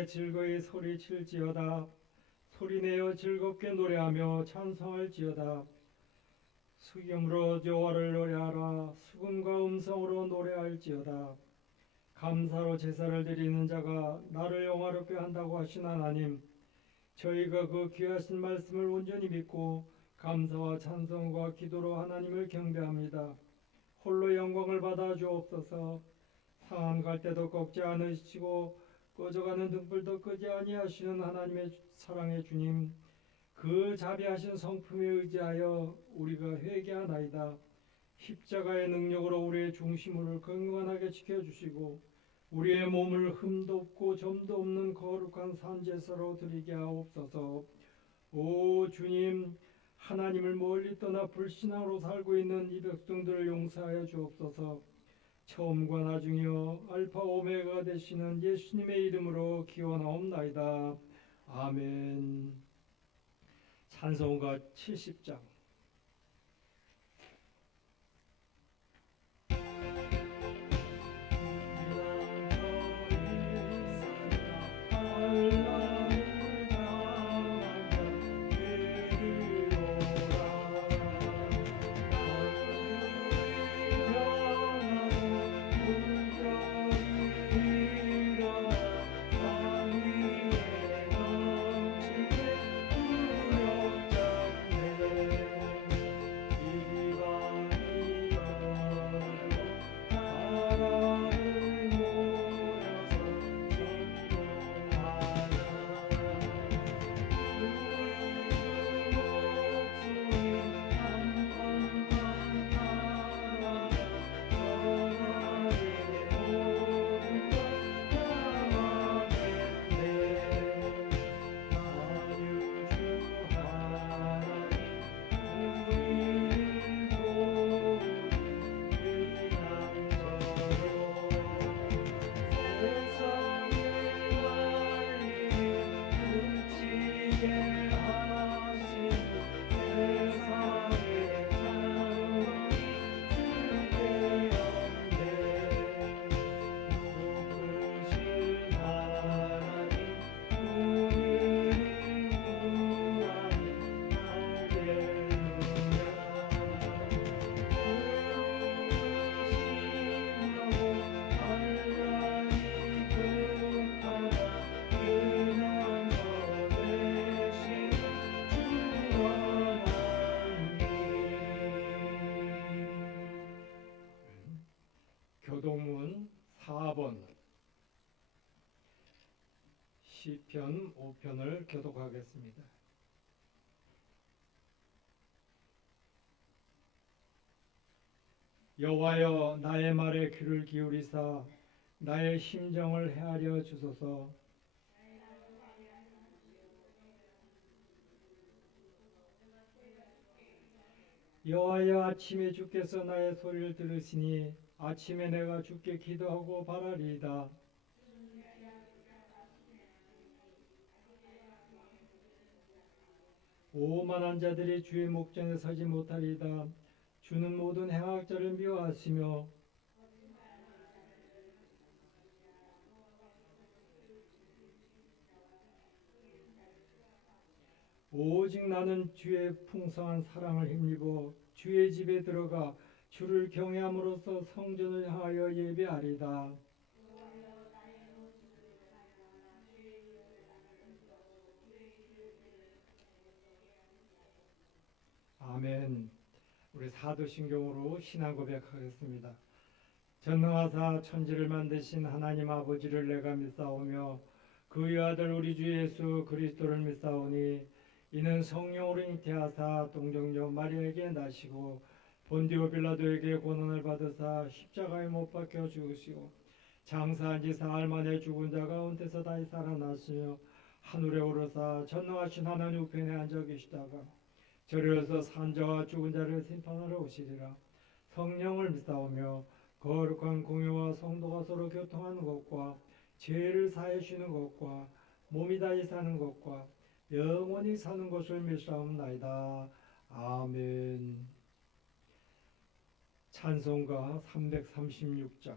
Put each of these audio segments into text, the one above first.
함께 즐거이 소리칠지어다. 소리내어 즐겁게 노래하며 찬송할지어다. 수금으로 여호와를 노래하라. 수금과 음성으로 노래할지어다. 감사로 제사를 드리는 자가 나를 영화롭게 한다고 하신 하나님, 저희가 그 귀하신 말씀을 온전히 믿고 감사와 찬송과 기도로 하나님을 경배합니다. 홀로 영광을 받아 주옵소서. 상한 갈대도 꺾지 않으시고 꺼져가는 등불도 끄지 아니하시는 하나님의 사랑의 주님, 그 자비하신 성품에 의지하여 우리가 회개하나이다. 십자가의 능력으로 우리의 중심을 건강하게 지켜주시고 우리의 몸을 흠도 없고 점도 없는 거룩한 산제사로 드리게 하옵소서. 오 주님, 하나님을 멀리 떠나 불신앙으로 살고 있는 이 백성들을 용서하여 주옵소서. 처음과 나중이요 알파 오메가 되시는 예수님의 이름으로 기원하옵나이다. 아멘. 찬송가 70장. 교동문 4번 시편 5편을 교독하겠습니다. 여호와여, 나의 말에 귀를 기울이사 나의 심정을 헤아려 주소서. 여호와여, 아침에 주께서 나의 소리를 들으시니 아침에 내가 주께 기도하고 바라리이다. 오만한 자들이 주의 목전에 서지 못하리이다. 주는 모든 행악자를 미워하시며 오직 나는 주의 풍성한 사랑을 힘입어 주의 집에 들어가 주를 경외함으로써 성전을 향하여 예배하리다. 아멘. 우리 사도신경으로 신앙 고백하겠습니다. 전능하사 천지를 만드신 하나님 아버지를 내가 믿사오며 그의 아들 우리 주 예수 그리스도를 믿사오니 이는 성령으로 잉태하사 동정녀 마리아에게 나시고 본디오 빌라도에게 고난을 받으사 십자가에 못 박혀 죽으시고 장사한 지 사흘 만에 죽은 자 가운데서 다시 살아나시며 하늘에 오르사 전능하신 하나님 우편에 앉아 계시다가 저리로서 산자와 죽은 자를 심판하러 오시리라. 성령을 믿사오며 거룩한 공회와 성도가 서로 교통하는 것과 죄를 사해 주는 것과 몸이 다시 사는 것과 영원히 사는 것을 믿사옵나이다. 아멘. 찬송가 336장.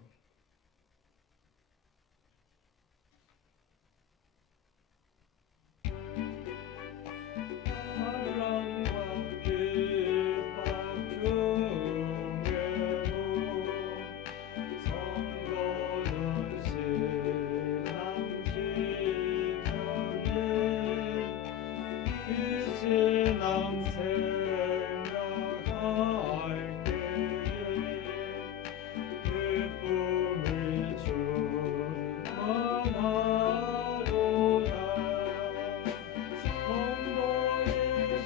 신앙 생각할 때에 기쁨이 충만하도다. 성도의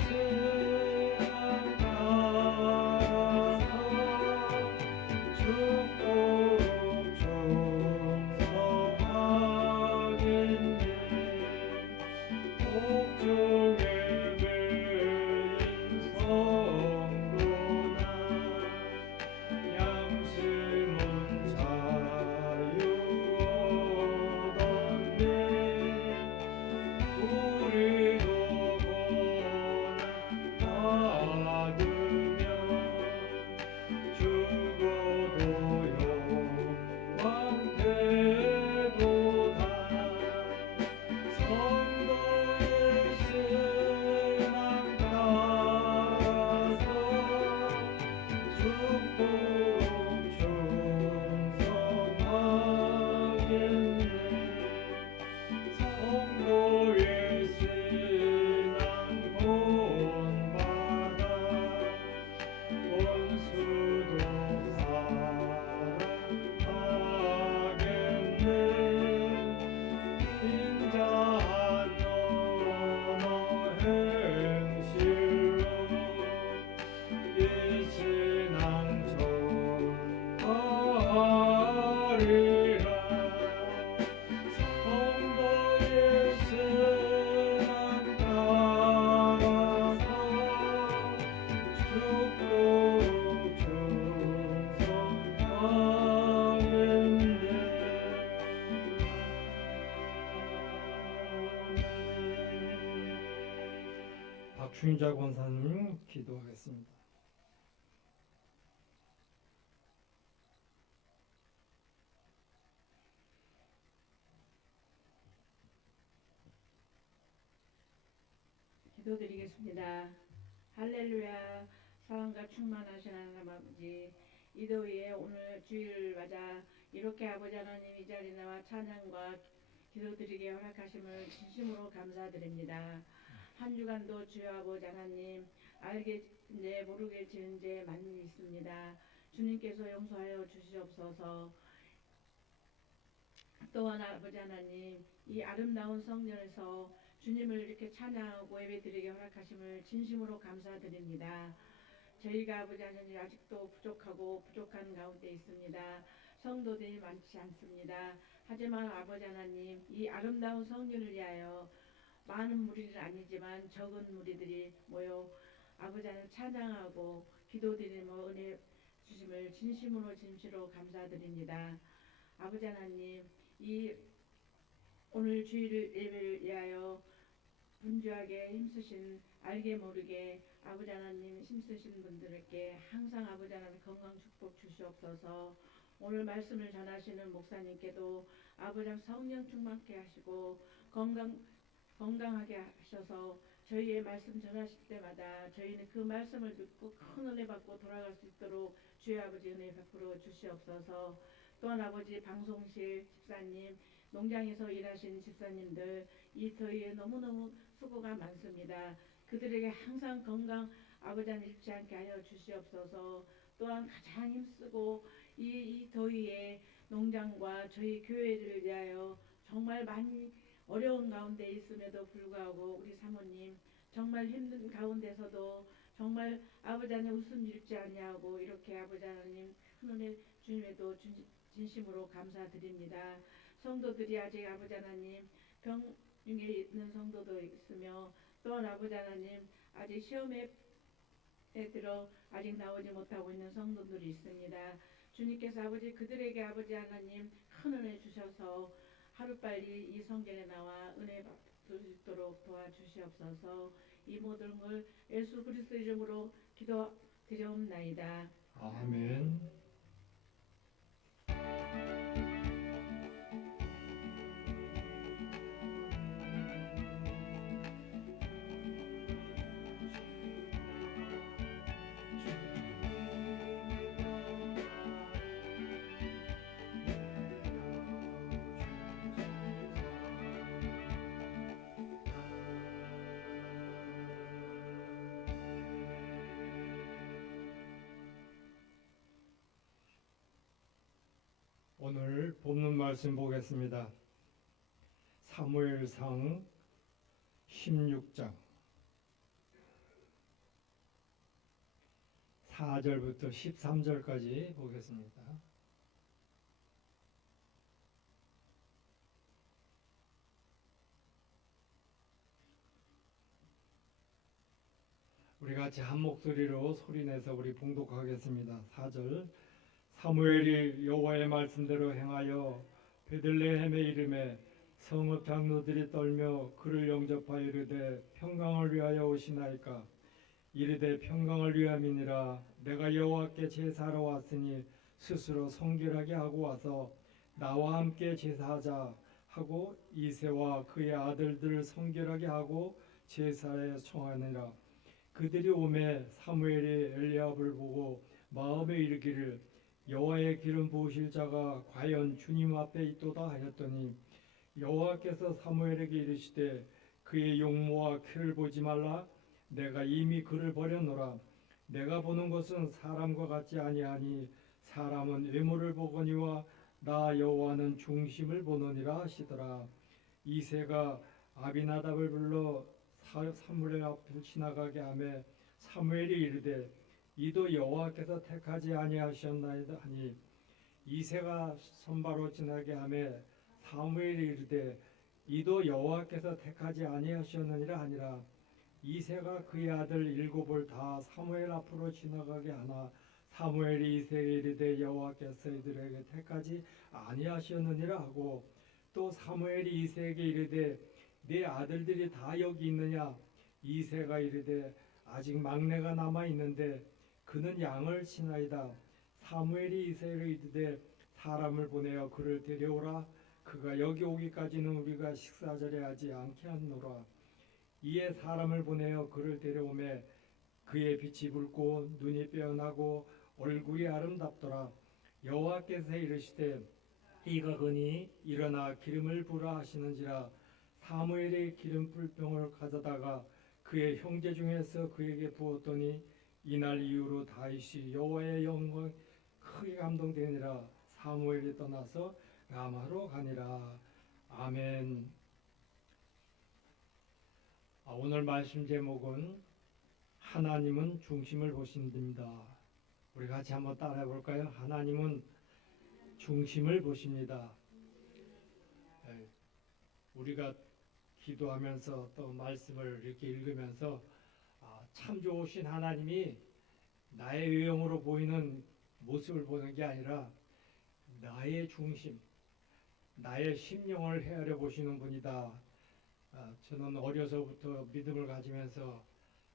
신앙 따라서 축복 충성하겠네. 옥중에 매인 성도나 양심은 자유 얻었네. 우리도 고난 받으며 죽어도 영광 되도다. 성도의 신앙 따라서 축복 충성하겠네. 성도의 신앙 본받아 원수도 사랑하겠네. 인자한 언어 행실로 이 신앙 전하리라. 성도의 신앙 따라서 축복 충성하겠네. 박춘자 권사님 기도하겠습니다. 기도드리겠습니다. 할렐루야. 사랑과 충만하신 하나님 아버지, 이 더위에 오늘 주일을 맞아 이렇게 아버지 하나님 이 자리에 나와 찬양과 기도드리게 허락하심을 진심으로 감사드립니다. 한 주간도 주여 아버지 하나님, 알게 죄 모르게 지은 죄 많이 있습니다. 주님께서 용서하여 주시옵소서. 또한 아버지 하나님, 이 아름다운 성전에서 주님을 이렇게 찬양하고 예배드리게 허락하심을 진심으로 감사드립니다. 저희가 아버지 하나님 아직도 부족하고 부족한 가운데 있습니다. 성도들이 많지 않습니다. 하지만 아버지 하나님, 이 아름다운 성전을 위하여 많은 무리는 아니지만 적은 무리들이 모여 아버지 하나님 찬양하고 기도드리며 은혜 주심을 진심으로 감사드립니다. 아버지 하나님, 이 오늘 주일 예배를 위하여 분주하게 힘쓰신 알게 모르게 아버지 하나님 힘쓰신 분들에게 항상 아버지 하나님 건강 축복 주시옵소서. 오늘 말씀을 전하시는 목사님께도 아버지 하나님 성령 충만케 하시고 건강하게 하셔서 저희의 말씀 전하실 때마다 저희는 그 말씀을 듣고 큰 은혜 받고 돌아갈 수 있도록 주의 아버지 은혜 베풀어 주시옵소서. 또한 아버지 방송실 집사님, 농장에서 일하신 집사님들, 이 더위에 너무너무 수고가 많습니다. 그들에게 항상 건강 아버지 하나님 잃지 않게 하여 주시옵소서. 또한 가장 힘쓰고 이 더위에 농장과 저희 교회를 위하여 정말 많이 어려운 가운데 있음에도 불구하고 우리 사모님 정말 힘든 가운데서도 정말 아버지 하나님 웃음 잃지 아니하고 이렇게 아버지 하나님 큰 은혜 주님에도 진심으로 감사드립니다. 성도들이 아직 아버지 하나님 병 중에 있는 성도도 있으며 또한 아버지 하나님 아직 시험에 들어 아직 나오지 못하고 있는 성도들이 있습니다. 주님께서 아버지 그들에게 아버지 하나님 큰 은혜 주셔서 하루빨리 이 성전에 나와 은혜 받을 수 있도록 도와주시옵소서. 이 모든 걸 예수 그리스도 이름으로 기도드리옵나이다. 아멘. 오늘 본문 말씀 보겠습니다. 사무엘상 16장 4절부터 13절까지 보겠습니다. 우리 같이 한 목소리로 소리내서 우리 봉독하겠습니다. 4절. 사무엘이 여호와의 말씀대로 행하여 베들레헴의 이름에 성읍 장로들이 떨며 그를 영접하여 이르되 평강을 위하여 오시나이까. 이르되 평강을 위함이니라. 내가 여호와께 제사하러 왔으니 스스로 성결하게 하고 와서 나와 함께 제사하자 하고 이새와 그의 아들들을 성결하게 하고 제사에 청하니라. 그들이 오매 사무엘이 엘리압을 보고 마음에 이르기를 여호와의 기름 부으실 자가 과연 주님 앞에 있도다 하였더니 여호와께서 사무엘에게 이르시되 그의 용모와 키를 보지 말라. 내가 이미 그를 버렸노라. 내가 보는 것은 사람과 같지 아니하니 사람은 외모를 보거니와 나 여호와는 중심을 보느니라 하시더라. 이새가 아비나답을 불러 사무엘 앞을 지나가게 하매 사무엘이 이르되 이도 여호와께서 택하지 아니하셨나이다 하니 이새가 선바로 지나게 하매 사무엘이 이르되 이도 여호와께서 택하지 아니하셨느니라 하니라. 이새가 그의 아들 일곱을 다 사무엘 앞으로 지나가게 하나 사무엘이 이새에게 이르되 여호와께서 이들에게 택하지 아니하셨느니라 하고 또 사무엘이 이새에게 이르되 네 아들들이 다 여기 있느냐. 이새가 이르되 아직 막내가 남아 있는데 그는 양을 치나이다. 사무엘이 이새를 이르되 사람을 보내어 그를 데려오라. 그가 여기 오기까지는 우리가 식사절에 않게 하노라. 이에 사람을 보내어 그를 데려오매 그의 빛이 붉고 눈이 빼어나고 얼굴이 아름답더라. 여호와께서 이르시되 이가 거니 일어나 기름을 부으라 하시는지라. 사무엘이 기름 불병을 가져다가 그의 형제 중에서 그에게 부었더니 이날 이후로 다윗이 여호와의 영광 크게 감동되니라. 사무엘이 떠나서 라마로 가니라. 아멘. 오늘 말씀 제목은 하나님은 중심을 보신답니다. 우리 같이 한번 따라해 볼까요? 하나님은 중심을 보십니다. 우리가 기도하면서 또 말씀을 이렇게 읽으면서 참 좋으신 하나님이 나의 외형으로 보이는 모습을 보는 게 아니라 나의 중심, 나의 심령을 헤아려 보시는 분이다. 저는 어려서부터 믿음을 가지면서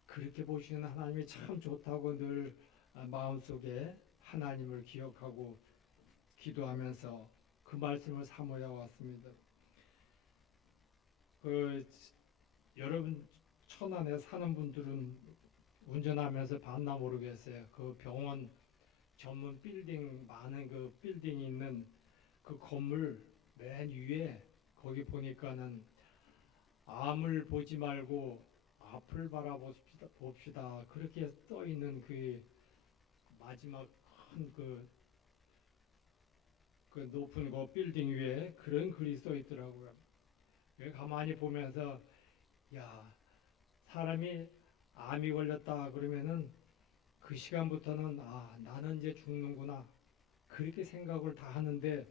그렇게 보시는 하나님이 참 좋다고 늘 마음속에 하나님을 기억하고 기도하면서 그 말씀을 사모해 왔습니다. 여러분 천안에 사는 분들은 운전하면서 봤나 모르겠어요. 그 병원 전문 빌딩 많은 그 빌딩이 있는 그 건물 맨 위에 거기 보니까는 암을 보지 말고 앞을 바라봅시다. 그렇게 써 있는 그 마지막 큰 그 높은 그 빌딩 위에 그런 글이 써 있더라고요. 가만히 보면서 야, 사람이 암이 걸렸다 그러면은 그 시간부터는 나는 이제 죽는구나 그렇게 생각을 다 하는데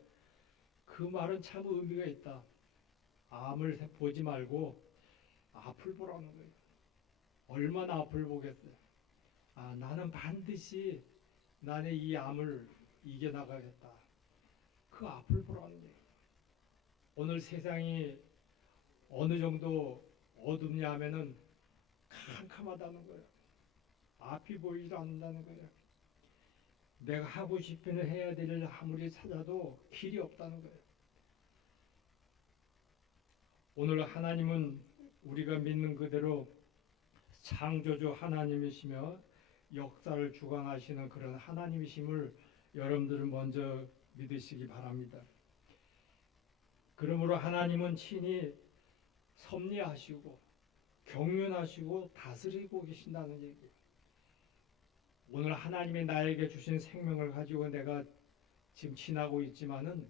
그 말은 참 의미가 있다. 암을 보지 말고 앞을 보라는 거예요. 얼마나 앞을 보겠어요. 나는 반드시 나는 이 암을 이겨나가겠다. 그 앞을 보라는 거예요. 오늘 세상이 어느 정도 어둡냐 하면은 캄캄하다는 거예요. 앞이 보이지 않는다는 거예요. 내가 하고 싶은 해야 될 일 아무리 찾아도 길이 없다는 거예요. 오늘 하나님은 우리가 믿는 그대로 창조주 하나님이시며 역사를 주관하시는 그런 하나님이심을 여러분들은 먼저 믿으시기 바랍니다. 그러므로 하나님은 친히 섭리하시고 경륜하시고 다스리고 계신다는 얘기예요. 오늘 하나님이 나에게 주신 생명을 가지고 내가 지금 지나고 있지만은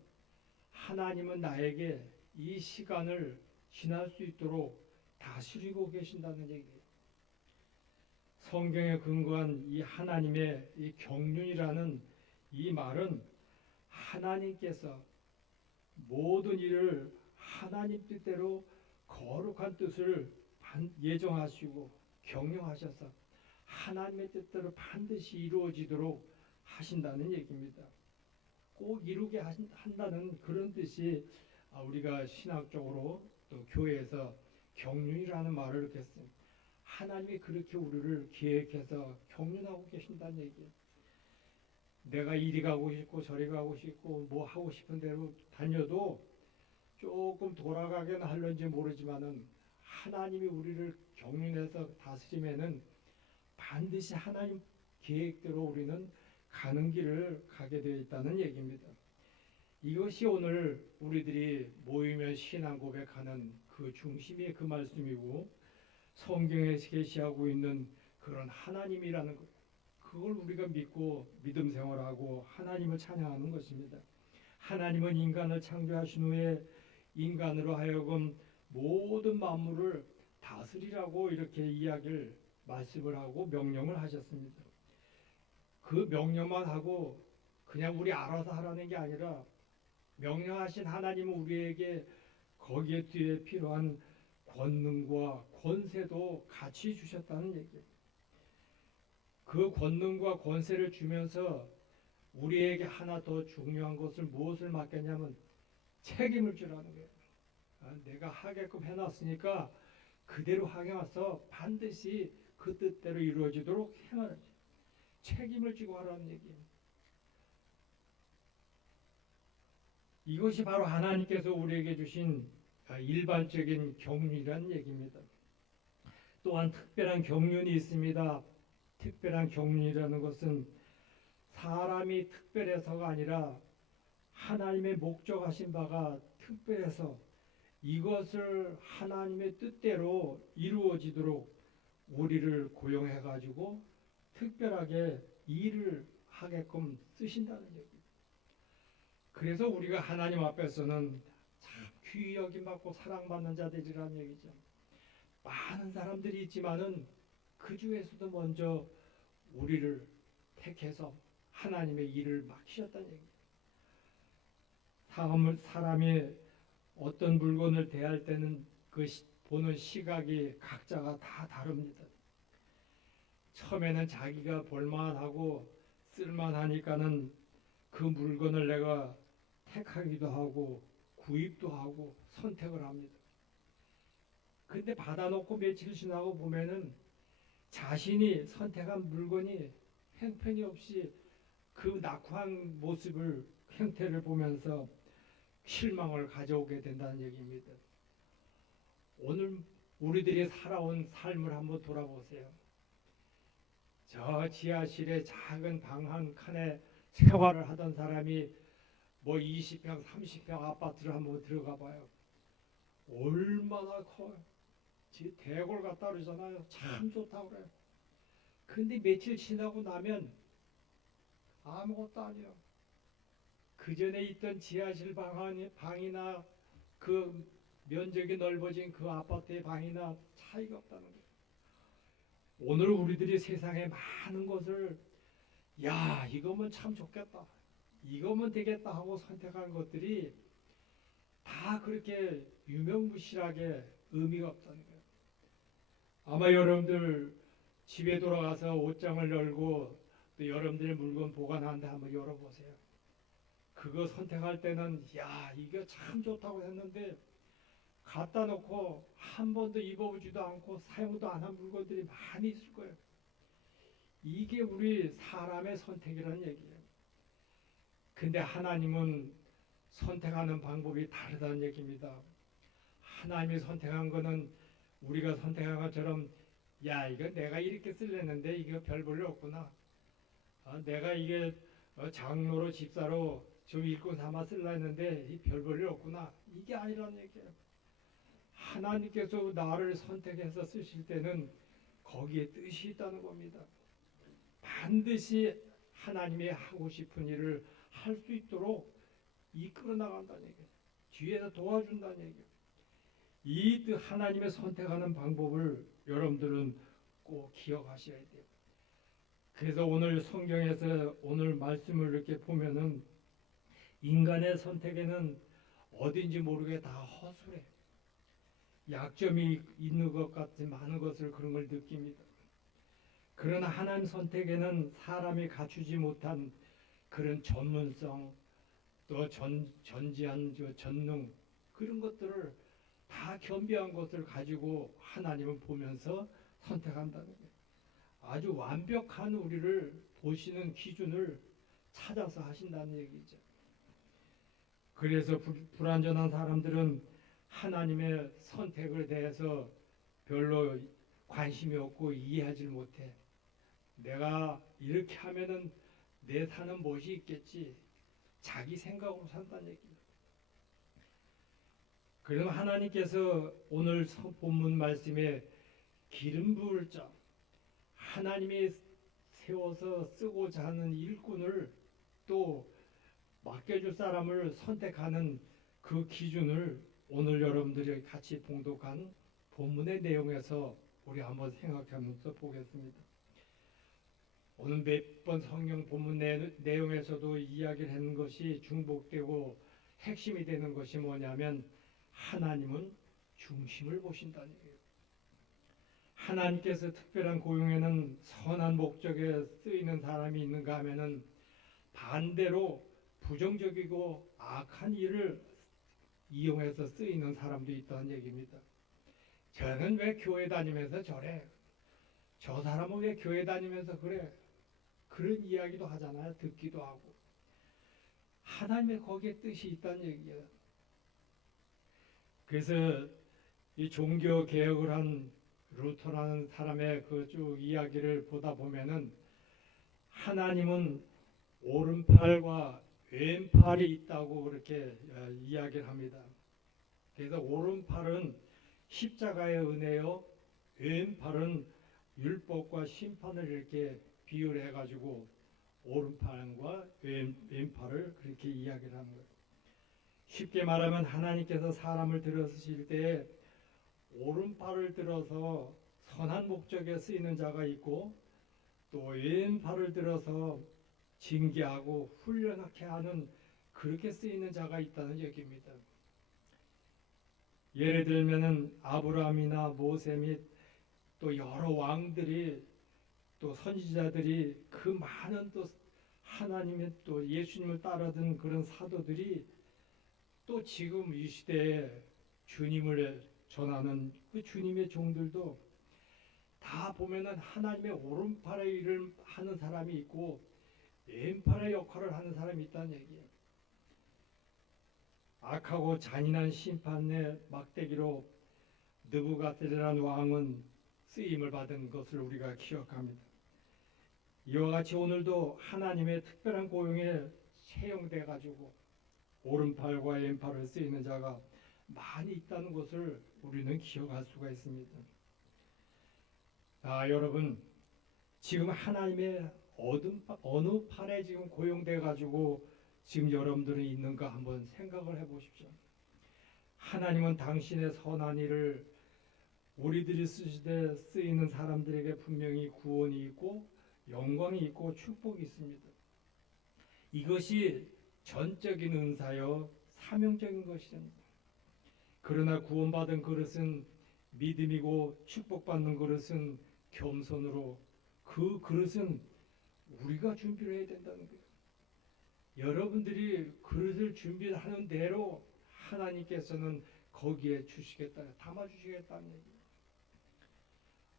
하나님은 나에게 이 시간을 지날 수 있도록 다스리고 계신다는 얘기예요. 성경에 근거한 이 하나님의 이 경륜이라는 이 말은 하나님께서 모든 일을 하나님 뜻대로 거룩한 뜻을 예정하시고 경영하셔서 하나님의 뜻대로 반드시 이루어지도록 하신다는 얘기입니다. 꼭 이루게 한다는 그런 뜻이 우리가 신학적으로 또 교회에서 경륜이라는 말을 이렇게 씁니다. 하나님이 그렇게 우리를 계획해서 경륜하고 계신다는 얘기예요. 내가 이리 가고 싶고 저리 가고 싶고 뭐 하고 싶은 대로 다녀도 조금 돌아가긴 할런지 모르지만은 하나님이 우리를 경륜해서 다스리면은 반드시 하나님 계획대로 우리는 가는 길을 가게 되어 있다는 얘기입니다. 이것이 오늘 우리들이 모이며 신앙 고백하는 그 중심이 그 말씀이고 성경에 계시하고 있는 그런 하나님이라는 것, 그걸 우리가 믿고 믿음 생활하고 하나님을 찬양하는 것입니다. 하나님은 인간을 창조하신 후에 인간으로 하여금 모든 만물을 다스리라고 이렇게 이야기를 말씀을 하고 명령을 하셨습니다. 그 명령만 하고 그냥 우리 알아서 하라는 게 아니라 명령하신 하나님은 우리에게 거기에 뒤에 필요한 권능과 권세도 같이 주셨다는 얘기예요. 그 권능과 권세를 주면서 우리에게 하나 더 중요한 것을 무엇을 맡겼냐면 책임을 주라는 거예요. 내가 하게끔 해놨으니까 그대로 하게와서 반드시 그 뜻대로 이루어지도록 행하라. 책임을 지고 하라는 얘기예요. 이것이 바로 하나님께서 우리에게 주신 일반적인 경륜이라는 얘기입니다. 또한 특별한 경륜이 있습니다. 특별한 경륜이라는 것은 사람이 특별해서가 아니라 하나님의 목적하신 바가 특별해서 이것을 하나님의 뜻대로 이루어지도록 우리를 고용해 가지고 특별하게 일을 하게끔 쓰신다는 얘기입니다. 그래서 우리가 하나님 앞에서는 참 귀히 여김받고 사랑받는 자들이라는 얘기죠. 많은 사람들이 있지만은 그 중에서도 먼저 우리를 택해서 하나님의 일을 맡기셨다는 얘기예요. 사람이 어떤 물건을 대할 때는 그 보는 시각이 각자가 다 다릅니다. 처음에는 자기가 볼만하고 쓸만하니까는 그 물건을 내가 택하기도 하고 구입도 하고 선택을 합니다. 근데 받아놓고 며칠 지나고 보면은 자신이 선택한 물건이 형편이 없이 그 낙후한 모습을 형태를 보면서 실망을 가져오게 된다는 얘기입니다. 오늘 우리들이 살아온 삶을 한번 돌아보세요. 저 지하실에 작은 방 한 칸에 생활을 하던 사람이 뭐 20평, 30평 아파트를 한번 들어가 봐요. 얼마나 커요. 대골 같다 그러잖아요. 참 좋다고 그래요. 근데 며칠 지나고 나면 아무것도 아니에요. 그 전에 있던 지하실 방이나 그 면적이 넓어진 그 아파트의 방이나 차이가 없다는 거예요. 오늘 우리들이 세상에 많은 것을 야 이거면 참 좋겠다, 이거면 되겠다 하고 선택한 것들이 다 그렇게 유명무실하게 의미가 없다는 거예요. 아마 여러분들 집에 돌아가서 옷장을 열고 또 여러분들의 물건 보관하는데 한번 열어보세요. 그거 선택할 때는 야 이게 참 좋다고 했는데 갖다 놓고 한 번도 입어보지도 않고 사용도 안 한 물건들이 많이 있을 거예요. 이게 우리 사람의 선택이라는 얘기예요. 근데 하나님은 선택하는 방법이 다르다는 얘기입니다. 하나님이 선택한 거는 우리가 선택한 것처럼 야 이거 내가 이렇게 쓸려는데 이거 별 볼일 없구나. 내가 이게 장로로 집사로 좀 일꾼 삼아 쓸라 했는데 이 별 볼일 없구나. 이게 아니라는 얘기예요. 하나님께서 나를 선택해서 쓰실 때는 거기에 뜻이 있다는 겁니다. 반드시 하나님이 하고 싶은 일을 할 수 있도록 이끌어 나간다는 얘기예요. 뒤에서 도와준다는 얘기예요. 이 하나님의 선택하는 방법을 여러분들은 꼭 기억하셔야 돼요. 그래서 오늘 성경에서 오늘 말씀을 이렇게 보면은 인간의 선택에는 어딘지 모르게 다 허술해. 약점이 있는 것 같이 많은 것을 그런 걸 느낍니다. 그러나 하나님 선택에는 사람이 갖추지 못한 그런 전문성, 또 전지한 전능 그런 것들을 다 겸비한 것을 가지고 하나님은 보면서 선택한다는 거예요. 아주 완벽한 우리를 보시는 기준을 찾아서 하신다는 얘기죠. 그래서 불완전한 사람들은 하나님의 선택에 대해서 별로 관심이 없고 이해하지 못해. 내가 이렇게 하면은 내 사는 멋이 있겠지. 자기 생각으로 산다는 얘기예요. 그럼 하나님께서 오늘 본문 말씀에 기름 부을 자, 하나님이 세워서 쓰고자 하는 일꾼을 또 맡겨줄 사람을 선택하는 그 기준을 오늘 여러분들이 같이 봉독한 본문의 내용에서 우리 한번 생각하면서 보겠습니다. 오늘 몇 번 성경 본문 내용에서도 이야기를 하는 것이 중복되고 핵심이 되는 것이 뭐냐면 하나님은 중심을 보신다는 얘기예요. 하나님께서 특별한 고용에는 선한 목적에 쓰이는 사람이 있는가 하면은 반대로 부정적이고 악한 일을 이용해서 쓰이는 사람도 있다는 얘기입니다. 저는 왜 교회 다니면서 저래? 저 사람은 왜 교회 다니면서 그래? 그런 이야기도 하잖아요. 듣기도 하고. 하나님의 거기에 뜻이 있다는 얘기예요. 그래서 이 종교 개혁을 한 루터라는 사람의 그 쭉 이야기를 보다 보면은 하나님은 오른팔과 왼팔이 있다고 그렇게 이야기를 합니다. 그래서 오른팔은 십자가의 은혜요, 왼팔은 율법과 심판을 이렇게 비유를 해가지고 오른팔과 왼팔을 그렇게 이야기를 하는 거예요. 쉽게 말하면 하나님께서 사람을 들으실 때 오른팔을 들어서 선한 목적에 쓰이는 자가 있고 또 왼팔을 들어서 징계하고 훈련하게 하는 그렇게 쓰이는 자가 있다는 얘기입니다. 예를 들면은 아브라함이나 모세 및 또 여러 왕들이 또 선지자들이 그 많은 또 하나님의 또 예수님을 따르던 그런 사도들이 또 지금 이 시대에 주님을 전하는 그 주님의 종들도 다 보면은 하나님의 오른팔의 일을 하는 사람이 있고 왼팔의 역할을 하는 사람이 있다는 얘기예요. 악하고 잔인한 심판의 막대기로 느부갓네살이라는 왕은 쓰임을 받은 것을 우리가 기억합니다. 이와 같이 오늘도 하나님의 특별한 고용에 채용돼 가지고 오른팔과 왼팔을 쓰이는 자가 많이 있다는 것을 우리는 기억할 수가 있습니다. 여러분 지금 하나님의 어느 팔에 지금 고용돼 가지고 지금 여러분들이 있는가 한번 생각을 해보십시오. 하나님은 당신의 선한 일을 우리들이 쓰시되 쓰이는 사람들에게 분명히 구원이 있고 영광이 있고 축복이 있습니다. 이것이 전적인 은사요 사명적인 것입니다. 그러나 구원받은 그릇은 믿음이고 축복받는 그릇은 겸손으로 그 그릇은 우리가 준비를 해야 된다는 거예요. 여러분들이 그릇을 준비하는 대로 하나님께서는 거기에 주시겠다, 담아주시겠다는 얘기예요.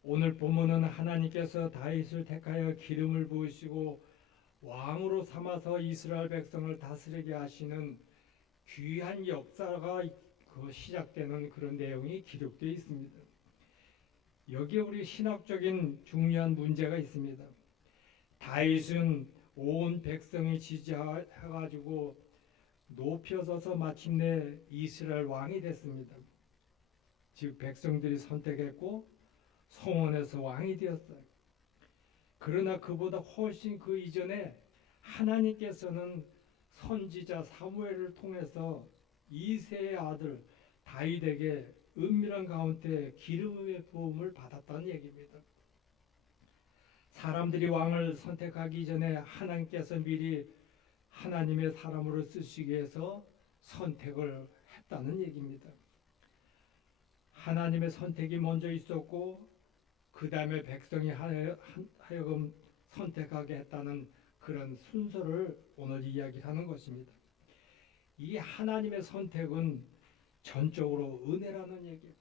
오늘 본문은 하나님께서 다윗을 택하여 기름을 부으시고 왕으로 삼아서 이스라엘 백성을 다스리게 하시는 귀한 역사가 시작되는 그런 내용이 기록되어 있습니다. 여기에 우리 신학적인 중요한 문제가 있습니다. 다윗은 온 백성이 지지해가지고 높여서서 마침내 이스라엘 왕이 됐습니다. 즉 백성들이 선택했고 성원에서 왕이 되었어요. 그러나 그보다 훨씬 그 이전에 하나님께서는 선지자 사무엘을 통해서 이새의 아들 다윗에게 은밀한 가운데 기름의 부음을 받았다는 얘기입니다. 사람들이 왕을 선택하기 전에 하나님께서 미리 하나님의 사람으로 쓰시기 위해서 선택을 했다는 얘기입니다. 하나님의 선택이 먼저 있었고 그 다음에 백성이 하여금 선택하게 했다는 그런 순서를 오늘 이야기하는 것입니다. 이 하나님의 선택은 전적으로 은혜라는 얘기예요.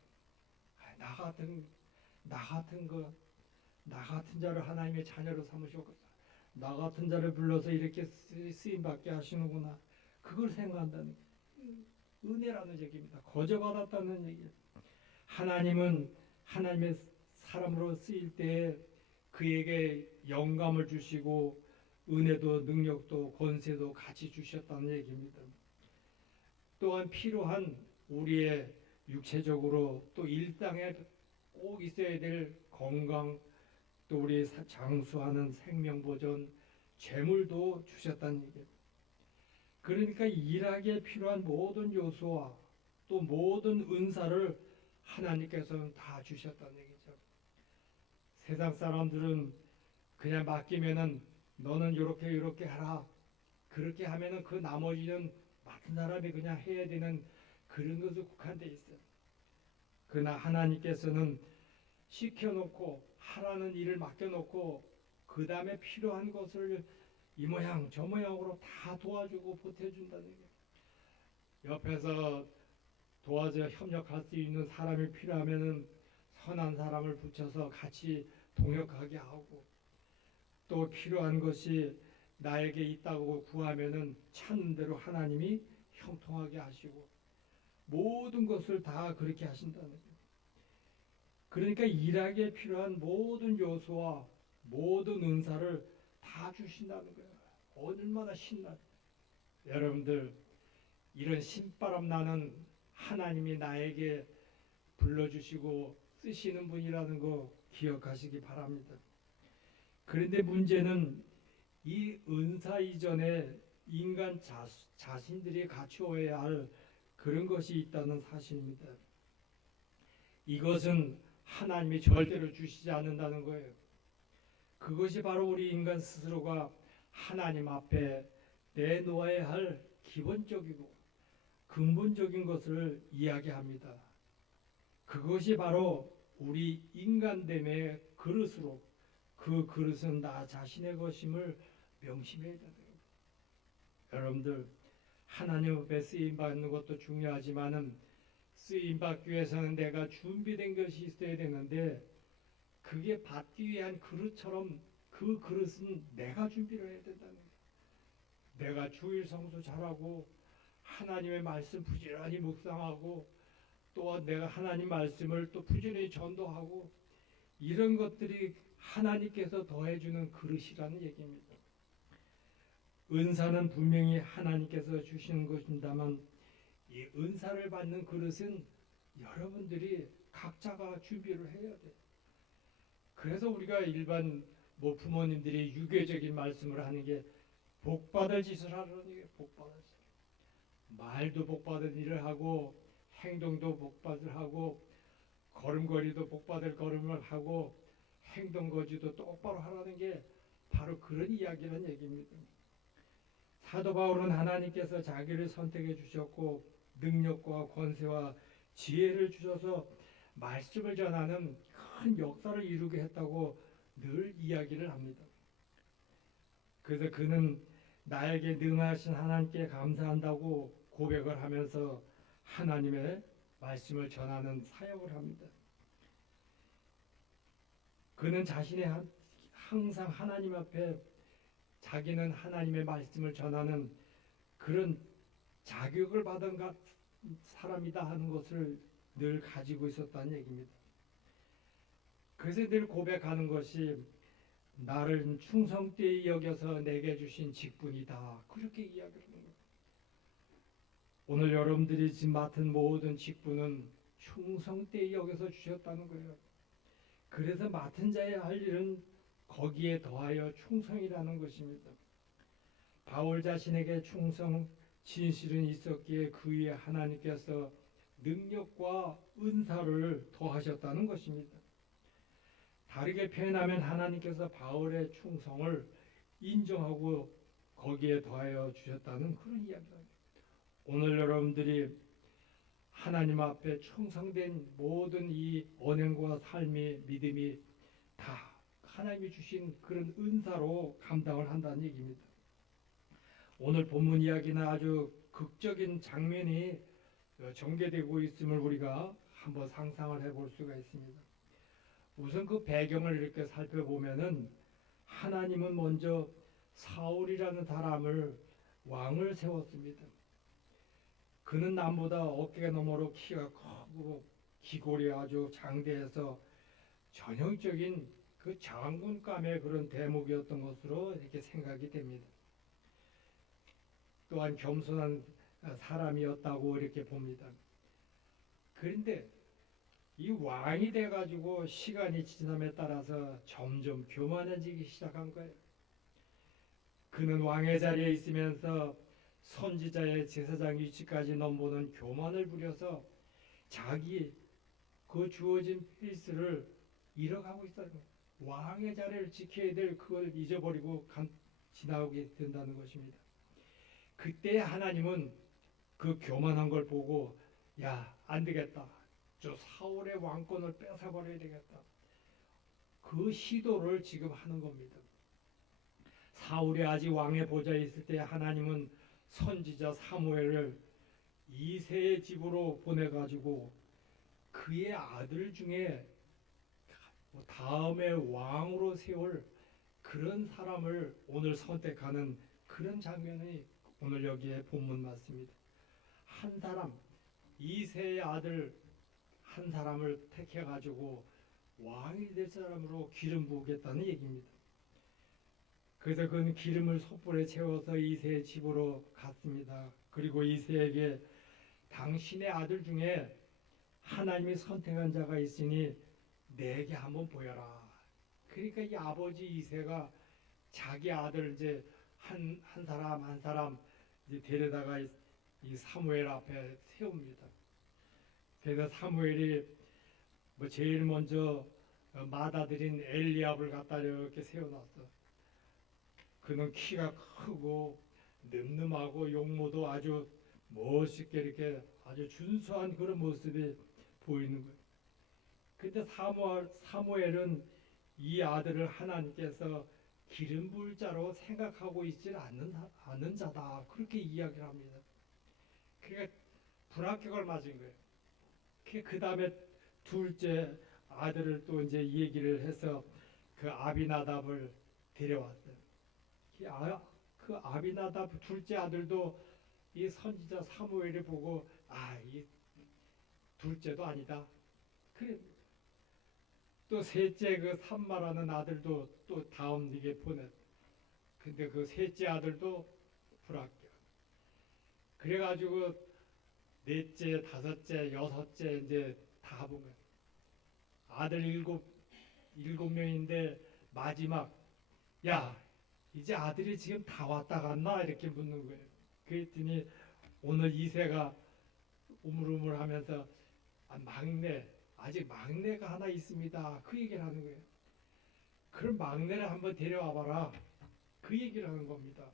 나 같은 자를 하나님의 자녀로 삼으셨고 나 같은 자를 불러서 이렇게 쓰임 받게 하시는구나. 그걸 생각한다는 은혜라는 얘기입니다. 거저받았다는 얘기예요. 하나님은 하나님의 사람으로 쓰일 때에 그에게 영감을 주시고 은혜도 능력도 권세도 같이 주셨다는 얘기입니다. 또한 필요한 우리의 육체적으로 또 일상에 꼭 있어야 될 건강 또 우리 장수하는 생명보존 재물도 주셨다는 얘기예요. 그러니까 일하기에 필요한 모든 요소와 또 모든 은사를 하나님께서는 다 주셨다는 얘기죠. 세상 사람들은 그냥 맡기면은 너는 이렇게 하라. 그렇게 하면은 그 나머지는 맡은 사람이 그냥 해야 되는 그런 것에 국한돼 있어요. 그러나 하나님께서는 시켜놓고 하라는 일을 맡겨놓고 그 다음에 필요한 것을 이 모양 저 모양으로 다 도와주고 보태준다는 얘기예요. 옆에서 도와줘 협력할 수 있는 사람이 필요하면은 선한 사람을 붙여서 같이 동역하게 하고 또 필요한 것이 나에게 있다고 구하면은 찾는 대로 하나님이 형통하게 하시고 모든 것을 다 그렇게 하신다는 거예요. 그러니까 일하기에 필요한 모든 요소와 모든 은사를 다 주신다는 거예요. 얼마나 신나. 여러분들 이런 신바람 나는 하나님이 나에게 불러주시고 쓰시는 분이라는 거 기억하시기 바랍니다. 그런데 문제는 이 은사 이전에 인간 자신들이 갖추어야 할 그런 것이 있다는 사실입니다. 이것은 하나님이 절대로 주시지 않는다는 거예요. 그것이 바로 우리 인간 스스로가 하나님 앞에 내놓아야 할 기본적이고 근본적인 것을 이야기합니다. 그것이 바로 우리 인간됨의 그릇으로 그 그릇은 나 자신의 것임을 명심해야 돼요. 여러분들 하나님 앞에 쓰임 받는 것도 중요하지만은 쓰임 받기 위해서는 내가 준비된 것이 있어야 되는데 그게 받기 위한 그릇처럼 그 그릇은 내가 준비를 해야 된다는 거예요. 내가 주일 성수 잘하고 하나님의 말씀 부지런히 묵상하고 또 내가 하나님 말씀을 또 부지런히 전도하고 이런 것들이 하나님께서 더해주는 그릇이라는 얘기입니다. 은사는 분명히 하나님께서 주시는 것입니다만 이 은사를 받는 그릇은 여러분들이 각자가 준비를 해야 돼요. 그래서 우리가 일반 부모님들이 유교적인 말씀을 하는 게 복받을 짓을 하라는 게 복받을 짓. 말도 복받을 일을 하고 행동도 복받을 하고 걸음걸이도 복받을 걸음을 하고 행동거지도 똑바로 하라는 게 바로 그런 이야기라는 얘기입니다. 사도 바울은 하나님께서 자기를 선택해 주셨고 능력과 권세와 지혜를 주셔서 말씀을 전하는 큰 역사를 이루게 했다고 늘 이야기를 합니다. 그래서 그는 나에게 능하신 하나님께 감사한다고 고백을 하면서 하나님의 말씀을 전하는 사역을 합니다. 그는 자신의 항상 하나님 앞에 자기는 하나님의 말씀을 전하는 그런 자격을 받은 사람이다 하는 것을 늘 가지고 있었다는 얘기입니다. 그래서 늘 고백하는 것이 나를 충성되이 여겨서 내게 주신 직분이다. 그렇게 이야기하는 거예요. 오늘 여러분들이 지금 맡은 모든 직분은 충성되이 여겨서 주셨다는 거예요. 그래서 맡은 자의 할 일은 거기에 더하여 충성이라는 것입니다. 바울 자신에게 충성 진실은 있었기에 그 위에 하나님께서 능력과 은사를 더하셨다는 것입니다. 다르게 표현하면 하나님께서 바울의 충성을 인정하고 거기에 더하여 주셨다는 그런 이야기입니다. 오늘 여러분들이 하나님 앞에 충성된 모든 이 언행과 삶의 믿음이 다 하나님이 주신 그런 은사로 감당을 한다는 얘기입니다. 오늘 본문 이야기는 아주 극적인 장면이 전개되고 있음을 우리가 한번 상상을 해볼 수가 있습니다. 우선 그 배경을 이렇게 살펴보면은 하나님은 먼저 사울이라는 사람을 왕을 세웠습니다. 그는 남보다 어깨가 너머로 키가 크고 기골이 아주 장대해서 전형적인 그 장군감의 그런 대목이었던 것으로 이렇게 생각이 됩니다. 또한 겸손한 사람이었다고 이렇게 봅니다. 그런데 이 왕이 돼가지고 시간이 지남에 따라서 점점 교만해지기 시작한 거예요. 그는 왕의 자리에 있으면서 선지자의 제사장 위치까지 넘보는 교만을 부려서 자기 그 주어진 페이스를 잃어가고 있어요. 왕의 자리를 지켜야 될 그걸 잊어버리고 지나오게 된다는 것입니다. 그때 하나님은 그 교만한 걸 보고 야, 안 되겠다. 저 사울의 왕권을 뺏어버려야 되겠다. 그 시도를 지금 하는 겁니다. 사울이 아직 왕의 보좌에 있을 때 하나님은 선지자 사무엘을 이새의 집으로 보내가지고 그의 아들 중에 다음에 왕으로 세울 그런 사람을 오늘 선택하는 그런 장면이 오늘 여기에 본문 맞습니다. 한 사람, 이새의 아들 한 사람을 택해가지고 왕이 될 사람으로 기름 부으겠다는 얘기입니다. 그래서 그는 기름을 솥불에 채워서 이새의 집으로 갔습니다. 그리고 이새에게 당신의 아들 중에 하나님이 선택한 자가 있으니 내게 한번 보여라. 그러니까 이 아버지 이새가 자기 아들 이제 한 사람 이제 데려다가 이 사무엘 앞에 세웁니다. 그래서 사무엘이 뭐 제일 먼저 맏아들인 엘리압을 갖다 이렇게 세워놨어. 그는 키가 크고 늠름하고 용모도 아주 멋있게 이렇게 아주 준수한 그런 모습이 보이는 거예요. 근데 사무엘은 이 아들을 하나님께서 기름 부을 자로 생각하고 있지 않는 자다. 그렇게 이야기를 합니다. 그러니까 불합격을 맞은 거예요. 그 다음에 둘째 아들을 또 이제 얘기를 해서 그 아비나답을 데려왔어요. 그 아비나답 둘째 아들도 이 선지자 사무엘을 보고 이 둘째도 아니다. 그래. 또 셋째 그 삼마라는 아들도 또 다음 이게 보냈. 근데 그 셋째 아들도 불합격. 그래가지고 넷째, 다섯째, 여섯째 이제 다 보면 아들 일곱 명인데 마지막 야 이제 아들이 지금 다 왔다 갔나 이렇게 묻는 거예요. 그랬더니 오늘 이새가 우물우물하면서 막내 아직 막내가 하나 있습니다. 그 얘기를 하는 거예요. 그럼 막내를 한번 데려와 봐라. 그 얘기를 하는 겁니다.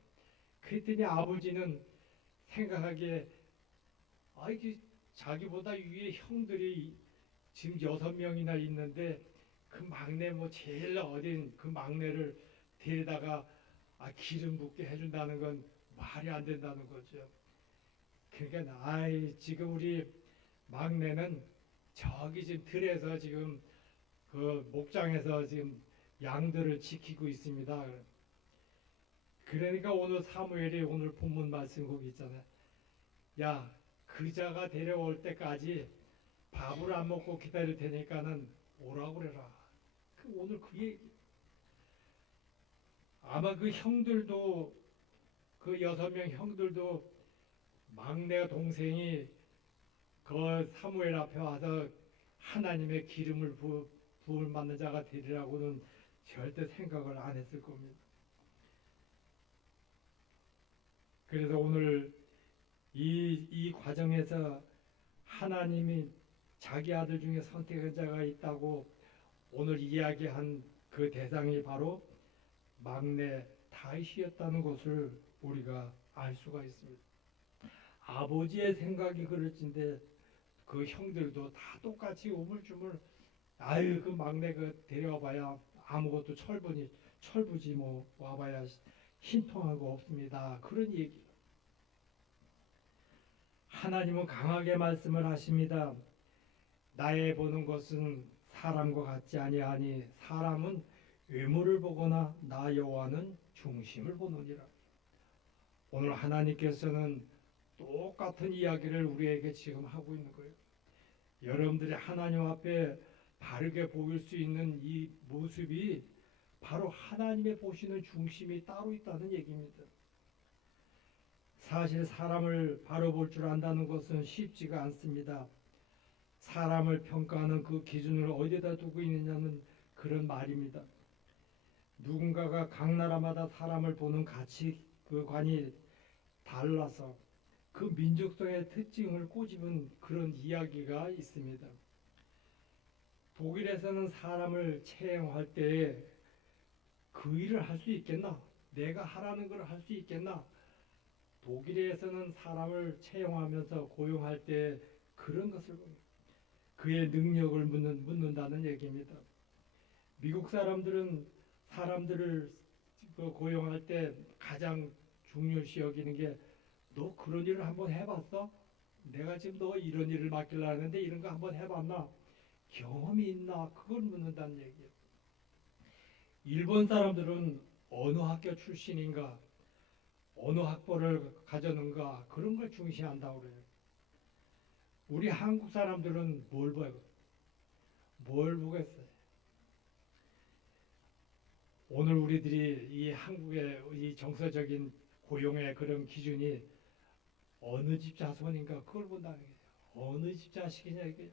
그랬더니 아버지는 생각하기에 이게 자기보다 위에 형들이 지금 6명이나 있는데 그 막내 뭐 제일 어린 그 막내를 데려다가 기름 붓게 해준다는 건 말이 안 된다는 거죠. 그러니까 지금 우리 막내는 저기 지금 들에서 지금 그 목장에서 지금 양들을 지키고 있습니다. 그러니까 오늘 사무엘이 오늘 본문 말씀 거기 있잖아요. 야, 그자가 데려올 때까지 밥을 안 먹고 기다릴 테니까는 오라고 그래라. 오늘 그 얘기. 아마 그 형들도 그 6명 형들도 막내 동생이 그 사무엘 앞에 와서 하나님의 기름을 부을 받는 자가 되리라고는 절대 생각을 안 했을 겁니다. 그래서 오늘 이 과정에서 하나님이 자기 아들 중에 선택한 자가 있다고 오늘 이야기한 그 대상이 바로 막내 다윗이었다는 것을 우리가 알 수가 있습니다. 아버지의 생각이 그럴진데 그 형들도 다 똑같이 우물쭈물 아유 그 막내 그 데려와봐야 아무것도 철부지 뭐 와봐야 신통한 거 없습니다. 그런 얘기. 하나님은 강하게 말씀을 하십니다. 나의 보는 것은 사람과 같지 아니하니 사람은 외모를 보거나 나 여호와는 중심을 보느니라. 오늘 하나님께서는 똑같은 이야기를 우리에게 지금 하고 있는 거예요. 여러분들이 하나님 앞에 바르게 보일 수 있는 이 모습이 바로 하나님의 보시는 중심이 따로 있다는 얘기입니다. 사실 사람을 바로 볼 줄 안다는 것은 쉽지가 않습니다. 사람을 평가하는 그 기준을 어디다 두고 있느냐는 그런 말입니다. 누군가가 각 나라마다 사람을 보는 가치관이 달라서 그 민족성의 특징을 꼬집은 그런 이야기가 있습니다. 독일에서는 사람을 채용할 때에 그 일을 할 수 있겠나? 내가 하라는 걸 할 수 있겠나? 독일에서는 사람을 채용하면서 고용할 때 그런 것을 봅니다. 그의 능력을 묻는다는 얘기입니다. 미국 사람들은 사람들을 고용할 때 가장 중요시 여기는 게 너 그런 일을 한번 해봤어? 내가 지금 너 이런 일을 맡기려 하는데 이런 거 한번 해봤나? 경험이 있나? 그걸 묻는다는 얘기예요. 일본 사람들은 어느 학교 출신인가, 어느 학벌을 가졌는가 그런 걸 중시한다고 그래요. 우리 한국 사람들은 뭘 봐요? 뭘 보겠어요? 오늘 우리들이 이 한국의 이 정서적인 고용의 그런 기준이 어느 집 자손인가 그걸 본다는 거예요. 어느 집 자식이냐 이게.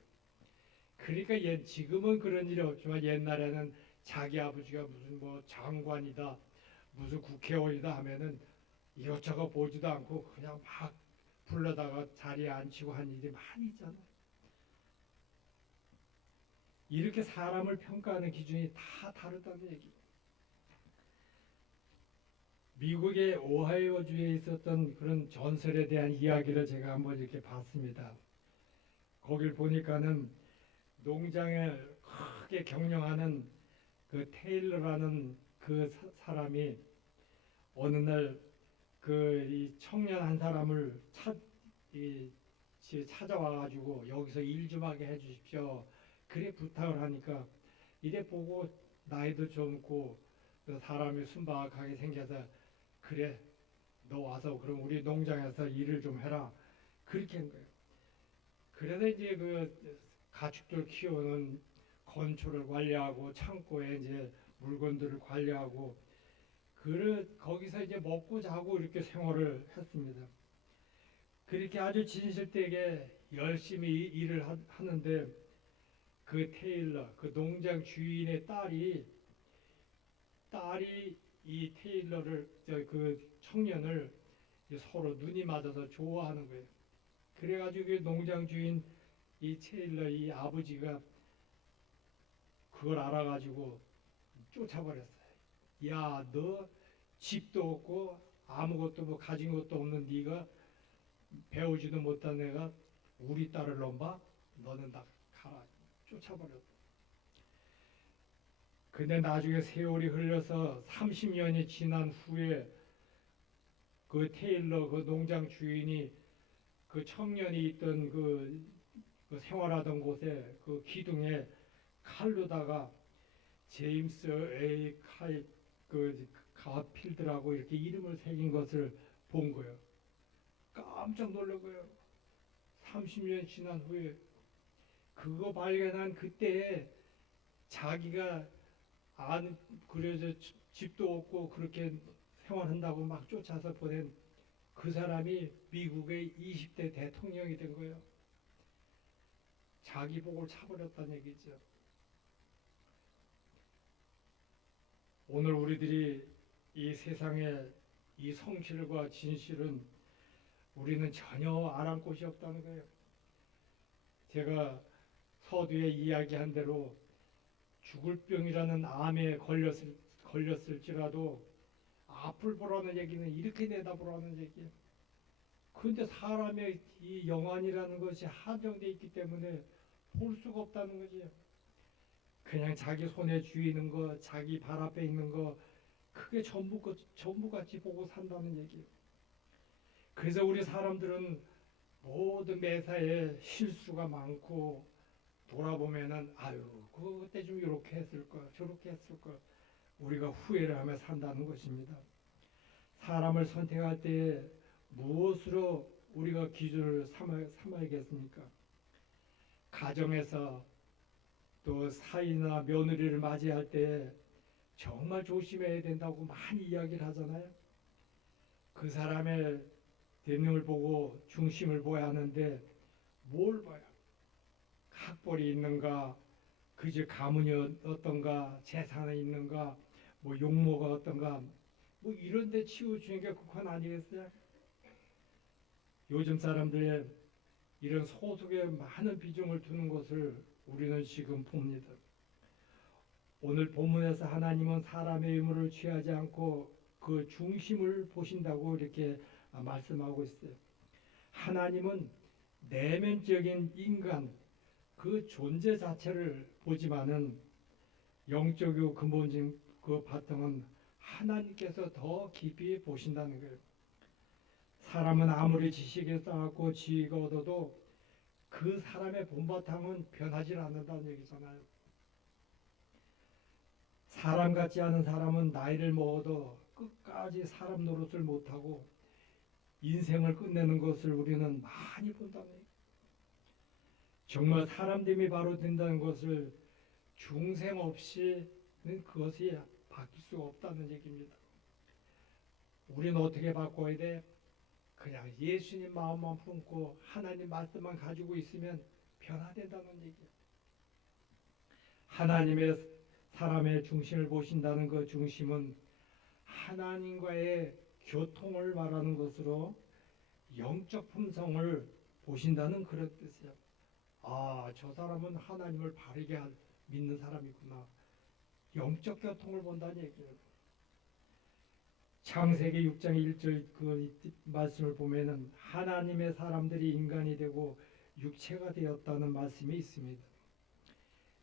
그러니까 지금은 그런 일이 없지만 옛날에는 자기 아버지가 무슨 뭐 장관이다, 무슨 국회의원이다 하면은 이것저것 보지도 않고 그냥 막 불러다가 자리에 앉히고 한 일이 많이 있잖아요. 이렇게 사람을 평가하는 기준이 다 다르다는 얘기. 미국의 오하이오주에 있었던 그런 전설에 대한 이야기를 제가 한번 이렇게 봤습니다. 거길 보니까는 농장을 크게 경영하는 그 테일러라는 그 사람이 어느 날 그 이 청년 한 사람을 찾아와 가지고 여기서 일 좀 하게 해주십시오. 그래 부탁을 하니까 이래 보고 나이도 젊고 사람이 순박하게 생겨서 그래 너 와서 그럼 우리 농장에서 일을 좀 해라 그렇게 한 거예요. 그래서 이제 그 가축들 키우는 건초를 관리하고 창고에 이제 물건들을 관리하고 거기서 이제 먹고 자고 이렇게 생활을 했습니다. 그렇게 아주 진실되게 열심히 일을 하는데 그 테일러, 그 농장 주인의 딸이 이 테일러를 그 청년을 서로 눈이 맞아서 좋아하는 거예요. 그래가지고 그 농장 주인 이 테일러 이 아버지가 그걸 알아가지고 쫓아버렸어요. 야, 너 집도 없고 아무것도 뭐 가진 것도 없는 네가 배우지도 못한 애가 우리 딸을 넘봐? 너는 다 가라. 쫓아버렸어. 근데 나중에 세월이 흘러서 30년이 지난 후에 그 테일러 그 농장 주인이 그 청년이 있던 그 생활하던 곳에 그 기둥에 칼로다가 제임스 A. 그 가필드라고 이렇게 이름을 새긴 것을 본 거예요. 깜짝 놀란 거예요. 30년 지난 후에 그거 발견한 그때에 자기가 그래서 집도 없고 그렇게 생활한다고 막 쫓아서 보낸 그 사람이 미국의 20대 대통령이 된 거예요. 자기 복을 차버렸다는 얘기죠. 오늘 우리들이 이 세상에 이 성실과 진실은 우리는 전혀 아는 곳이 없다는 거예요. 제가 서두에 이야기한 대로 죽을 병이라는 암에 걸렸을지라도 앞을 보라는 얘기는 이렇게 내다보라는 얘기예요. 그런데 사람의 이 영안이라는 것이 한정되어 있기 때문에 볼 수가 없다는 거지. 그냥 자기 손에 쥐는 거, 자기 발 앞에 있는 거, 그게 전부같이 보고 산다는 얘기예요. 그래서 우리 사람들은 모든 매사에 실수가 많고 돌아보면은 아유 그때 좀 이렇게 했을 걸 저렇게 했을 걸 우리가 후회를 하며 산다는 것입니다. 사람을 선택할 때 무엇으로 우리가 기준을 삼아야겠습니까? 가정에서 또 사위나 며느리를 맞이할 때 정말 조심해야 된다고 많이 이야기를 하잖아요. 그 사람의 대명을 보고 중심을 보아야 하는데 뭘 봐요? 학벌이 있는가, 그저 가문이 어떤가, 재산이 있는가, 뭐 용모가 어떤가, 뭐 이런 데 치우치는 게 그건 아니겠어요? 요즘 사람들의 이런 소득에 많은 비중을 두는 것을 우리는 지금 봅니다. 오늘 본문에서 하나님은 사람의 의무를 취하지 않고 그 중심을 보신다고 이렇게 말씀하고 있어요. 하나님은 내면적인 인간, 그 존재 자체를 보지만은 영적이고 근본적인 그 바탕은 하나님께서 더 깊이 보신다는 거예요. 사람은 아무리 지식에 쌓았고 지위가 얻어도 그 사람의 본바탕은 변하지 않는다는 얘기잖아요. 사람 같지 않은 사람은 나이를 먹어도 끝까지 사람 노릇을 못하고 인생을 끝내는 것을 우리는 많이 본다는 얘기예요. 정말 사람됨이 바로 된다는 것을 중생 없이는 그것이 바뀔 수가 없다는 얘기입니다. 우리는 어떻게 바꿔야 돼? 그냥 예수님 마음만 품고 하나님 말씀만 가지고 있으면 변화된다는 얘기예요. 하나님의 사람의 중심을 보신다는 그 중심은 하나님과의 교통을 말하는 것으로 영적 품성을 보신다는 그런 뜻이에요. 아, 저 사람은 하나님을 바르게 믿는 사람이구나. 영적 교통을 본다는 얘기예요. 창세기 6장 1절 그 말씀을 보면은 하나님의 사람들이 인간이 되고 육체가 되었다는 말씀이 있습니다.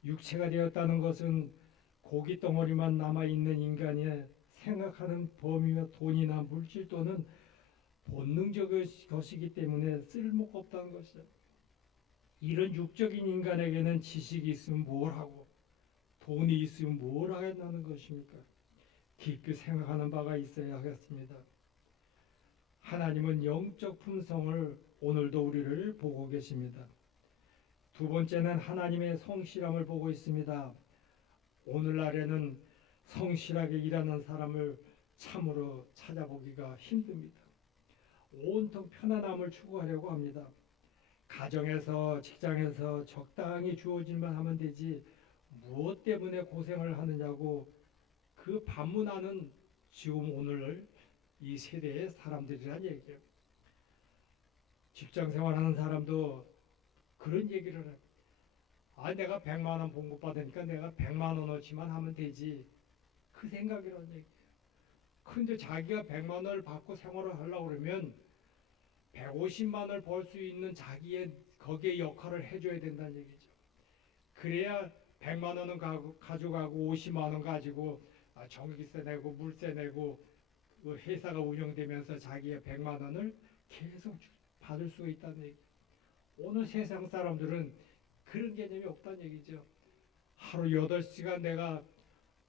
육체가 되었다는 것은 고기 덩어리만 남아 있는 인간의 생각하는 범위와 돈이나 물질 또는 본능적인 것이기 때문에 쓸모가 없다는 것이죠. 이런 육적인 인간에게는 지식이 있으면 뭘 하고 돈이 있으면 뭘 하겠다는 것입니까? 깊이 생각하는 바가 있어야 하겠습니다. 하나님은 영적 품성을 오늘도 우리를 보고 계십니다. 두 번째는 하나님의 성실함을 보고 있습니다. 오늘날에는 성실하게 일하는 사람을 참으로 찾아보기가 힘듭니다. 온통 편안함을 추구하려고 합니다. 가정에서 직장에서 적당히 주어질만 하면 되지 무엇 때문에 고생을 하느냐고 그 반문하는 지금 오늘 이 세대의 사람들이란 얘기예요. 직장 생활하는 사람도 그런 얘기를 해요. 아, 내가 100만 원 봉급받으니까 내가 100만 원어치만 하면 되지. 그 생각이란 얘기예요. 근데 자기가 100만 원을 받고 생활을 하려고 그러면 150만 원을 벌 수 있는 자기의 거기에 역할을 해줘야 된다는 얘기죠. 그래야 100만 원은 가져가고 50만 원 가지고 전기세 내고 물세 내고 그 회사가 운영되면서 자기의 100만 원을 계속 받을 수 있다는 얘기. 오늘 세상 사람들은 그런 개념이 없다는 얘기죠. 하루 8시간 내가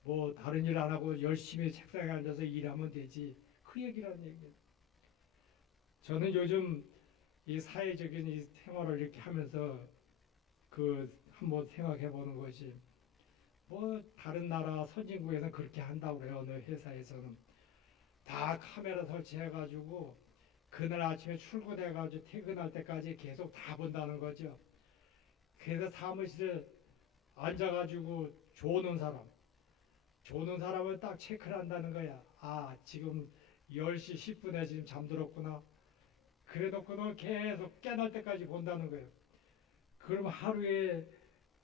뭐 다른 일 안 하고 열심히 책상에 앉아서 일하면 되지. 그 얘기라는 얘기예요. 저는 요즘 이 사회적인 이 생활을 이렇게 하면서 그 한번 생각해 보는 것이 뭐 다른 나라 선진국에서는 그렇게 한다고 그래요. 어느 회사에서는 다 카메라 설치해 가지고 그날 아침에 출근해 가지고 퇴근할 때까지 계속 다 본다는 거죠. 그래서 사무실에 앉아 가지고 조는 사람은 딱 체크를 한다는 거야. 아, 지금 10시 10분에 지금 잠들었구나. 그래도 그는 계속 깨날 때까지 본다는 거예요. 그럼 하루에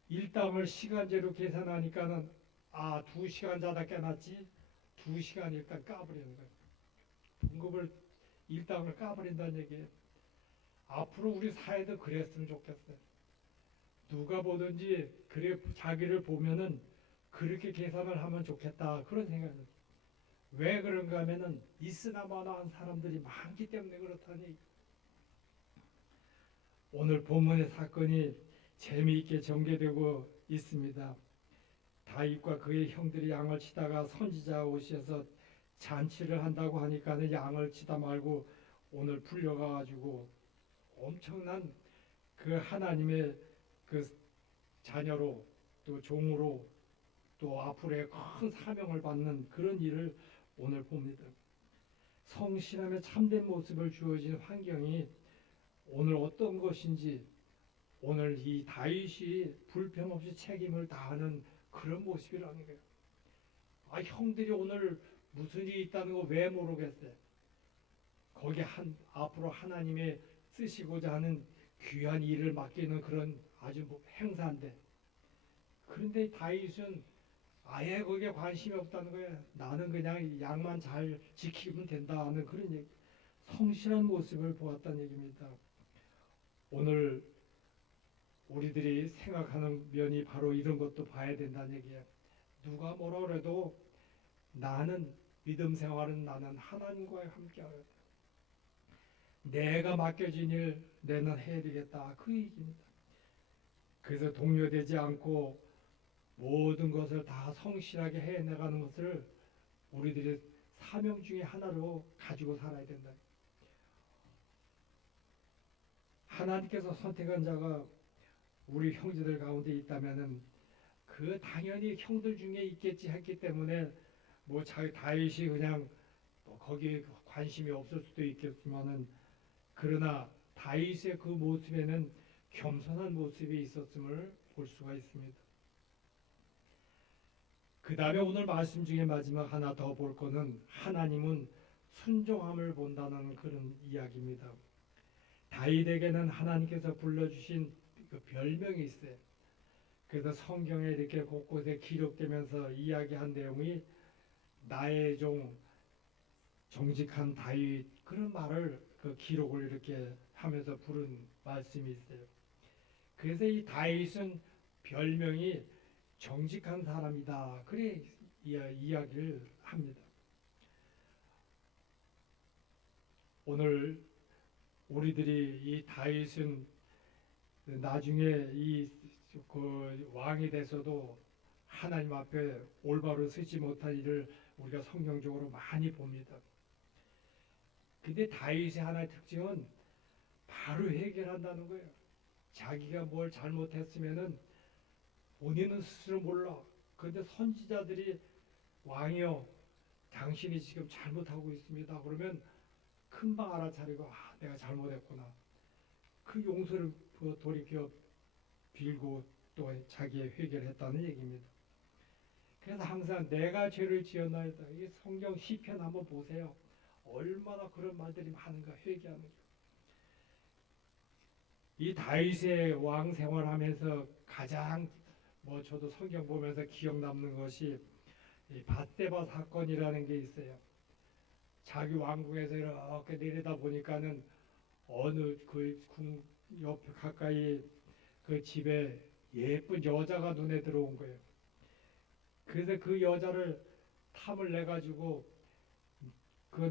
일당을 시간제로 계산하니까는 2시간 자다 깨났지. 2시간 일단 까버리는 거예요. 봉급을 일당을 까버린다는 얘기예요. 앞으로 우리 사회도 그랬으면 좋겠어요. 누가 보든지 그래 자기를 보면은 그렇게 계산을 하면 좋겠다 그런 생각을. 왜 그런가 하면은 있으나마나한 사람들이 많기 때문에 그렇다니. 오늘 본문의 사건이 재미있게 전개되고 있습니다. 다윗과 그의 형들이 양을 치다가 선지자가 오셔서 잔치를 한다고 하니까는 양을 치다 말고 오늘 풀려가가지고 엄청난 그 하나님의 그 자녀로 또 종으로 또 앞으로의 큰 사명을 받는 그런 일을 오늘 봅니다. 성실함의 참된 모습을 주어진 환경이 오늘 어떤 것인지 오늘 이 다윗이 불평 없이 책임을 다하는 그런 모습이라는 거예요. 형들이 오늘 무슨 일이 있다는 거 왜 모르겠어요. 거기에 앞으로 하나님의 쓰시고자 하는 귀한 일을 맡기는 그런 아주 행사인데, 그런데 다윗은 아예 거기에 관심이 없다는 거예요. 나는 그냥 양만 잘 지키면 된다 하는 그런 얘기, 성실한 모습을 보았다는 얘기입니다. 오늘 우리들이 생각하는 면이 바로 이런 것도 봐야 된다는 얘기예요. 누가 뭐라 그래도 나는 믿음 생활은 나는 하나님과 함께 하겠다. 내가 맡겨진 일 내는 해야 되겠다 그 얘기입니다. 그래서 동요되지 않고 모든 것을 다 성실하게 해내가는 것을 우리들의 사명 중에 하나로 가지고 살아야 된다. 하나님께서 선택한 자가 우리 형제들 가운데 있다면은 그 당연히 형들 중에 있겠지 했기 때문에 뭐 자기 다윗이 그냥 뭐 거기에 관심이 없을 수도 있겠지만은, 그러나 다윗의 그 모습에는 겸손한 모습이 있었음을 볼 수가 있습니다. 그 다음에 오늘 말씀 중에 마지막 하나 더 볼 거는 하나님은 순종함을 본다는 그런 이야기입니다. 다윗에게는 하나님께서 불러주신 그 별명이 있어요. 그래서 성경에 이렇게 곳곳에 기록되면서 이야기한 내용이 나의 종 정직한 다윗, 그런 말을 그 기록을 이렇게 하면서 부른 말씀이 있어요. 그래서 이 다윗은 별명이 정직한 사람이다 그래 이야기를 합니다. 오늘 우리들이 이 다윗은 나중에 그 왕이 돼서도 하나님 앞에 올바로 서지 못한 일을 우리가 성경적으로 많이 봅니다. 근데 다윗의 하나의 특징은 바로 해결한다는 거예요. 자기가 뭘 잘못했으면은 본인은 스스로 몰라. 그런데 선지자들이 왕이여 당신이 지금 잘못하고 있습니다 그러면 금방 알아차리고 내가 잘못했구나. 그 용서를 돌이켜 빌고 또 자기의 회개를 했다는 얘기입니다. 그래서 항상 내가 죄를 지었나이다. 이 성경 시편 한번 보세요. 얼마나 그런 말들이 많은가, 회개하는 게. 이 다윗의 왕 생활하면서 가장 저도 성경 보면서 기억 남는 것이 이 밧세바 사건이라는 게 있어요. 자기 왕궁에서 이렇게 내리다 보니까는 어느 그 궁 옆 가까이 그 집에 예쁜 여자가 눈에 들어온 거예요. 그래서 그 여자를 탐을 내 가지고 그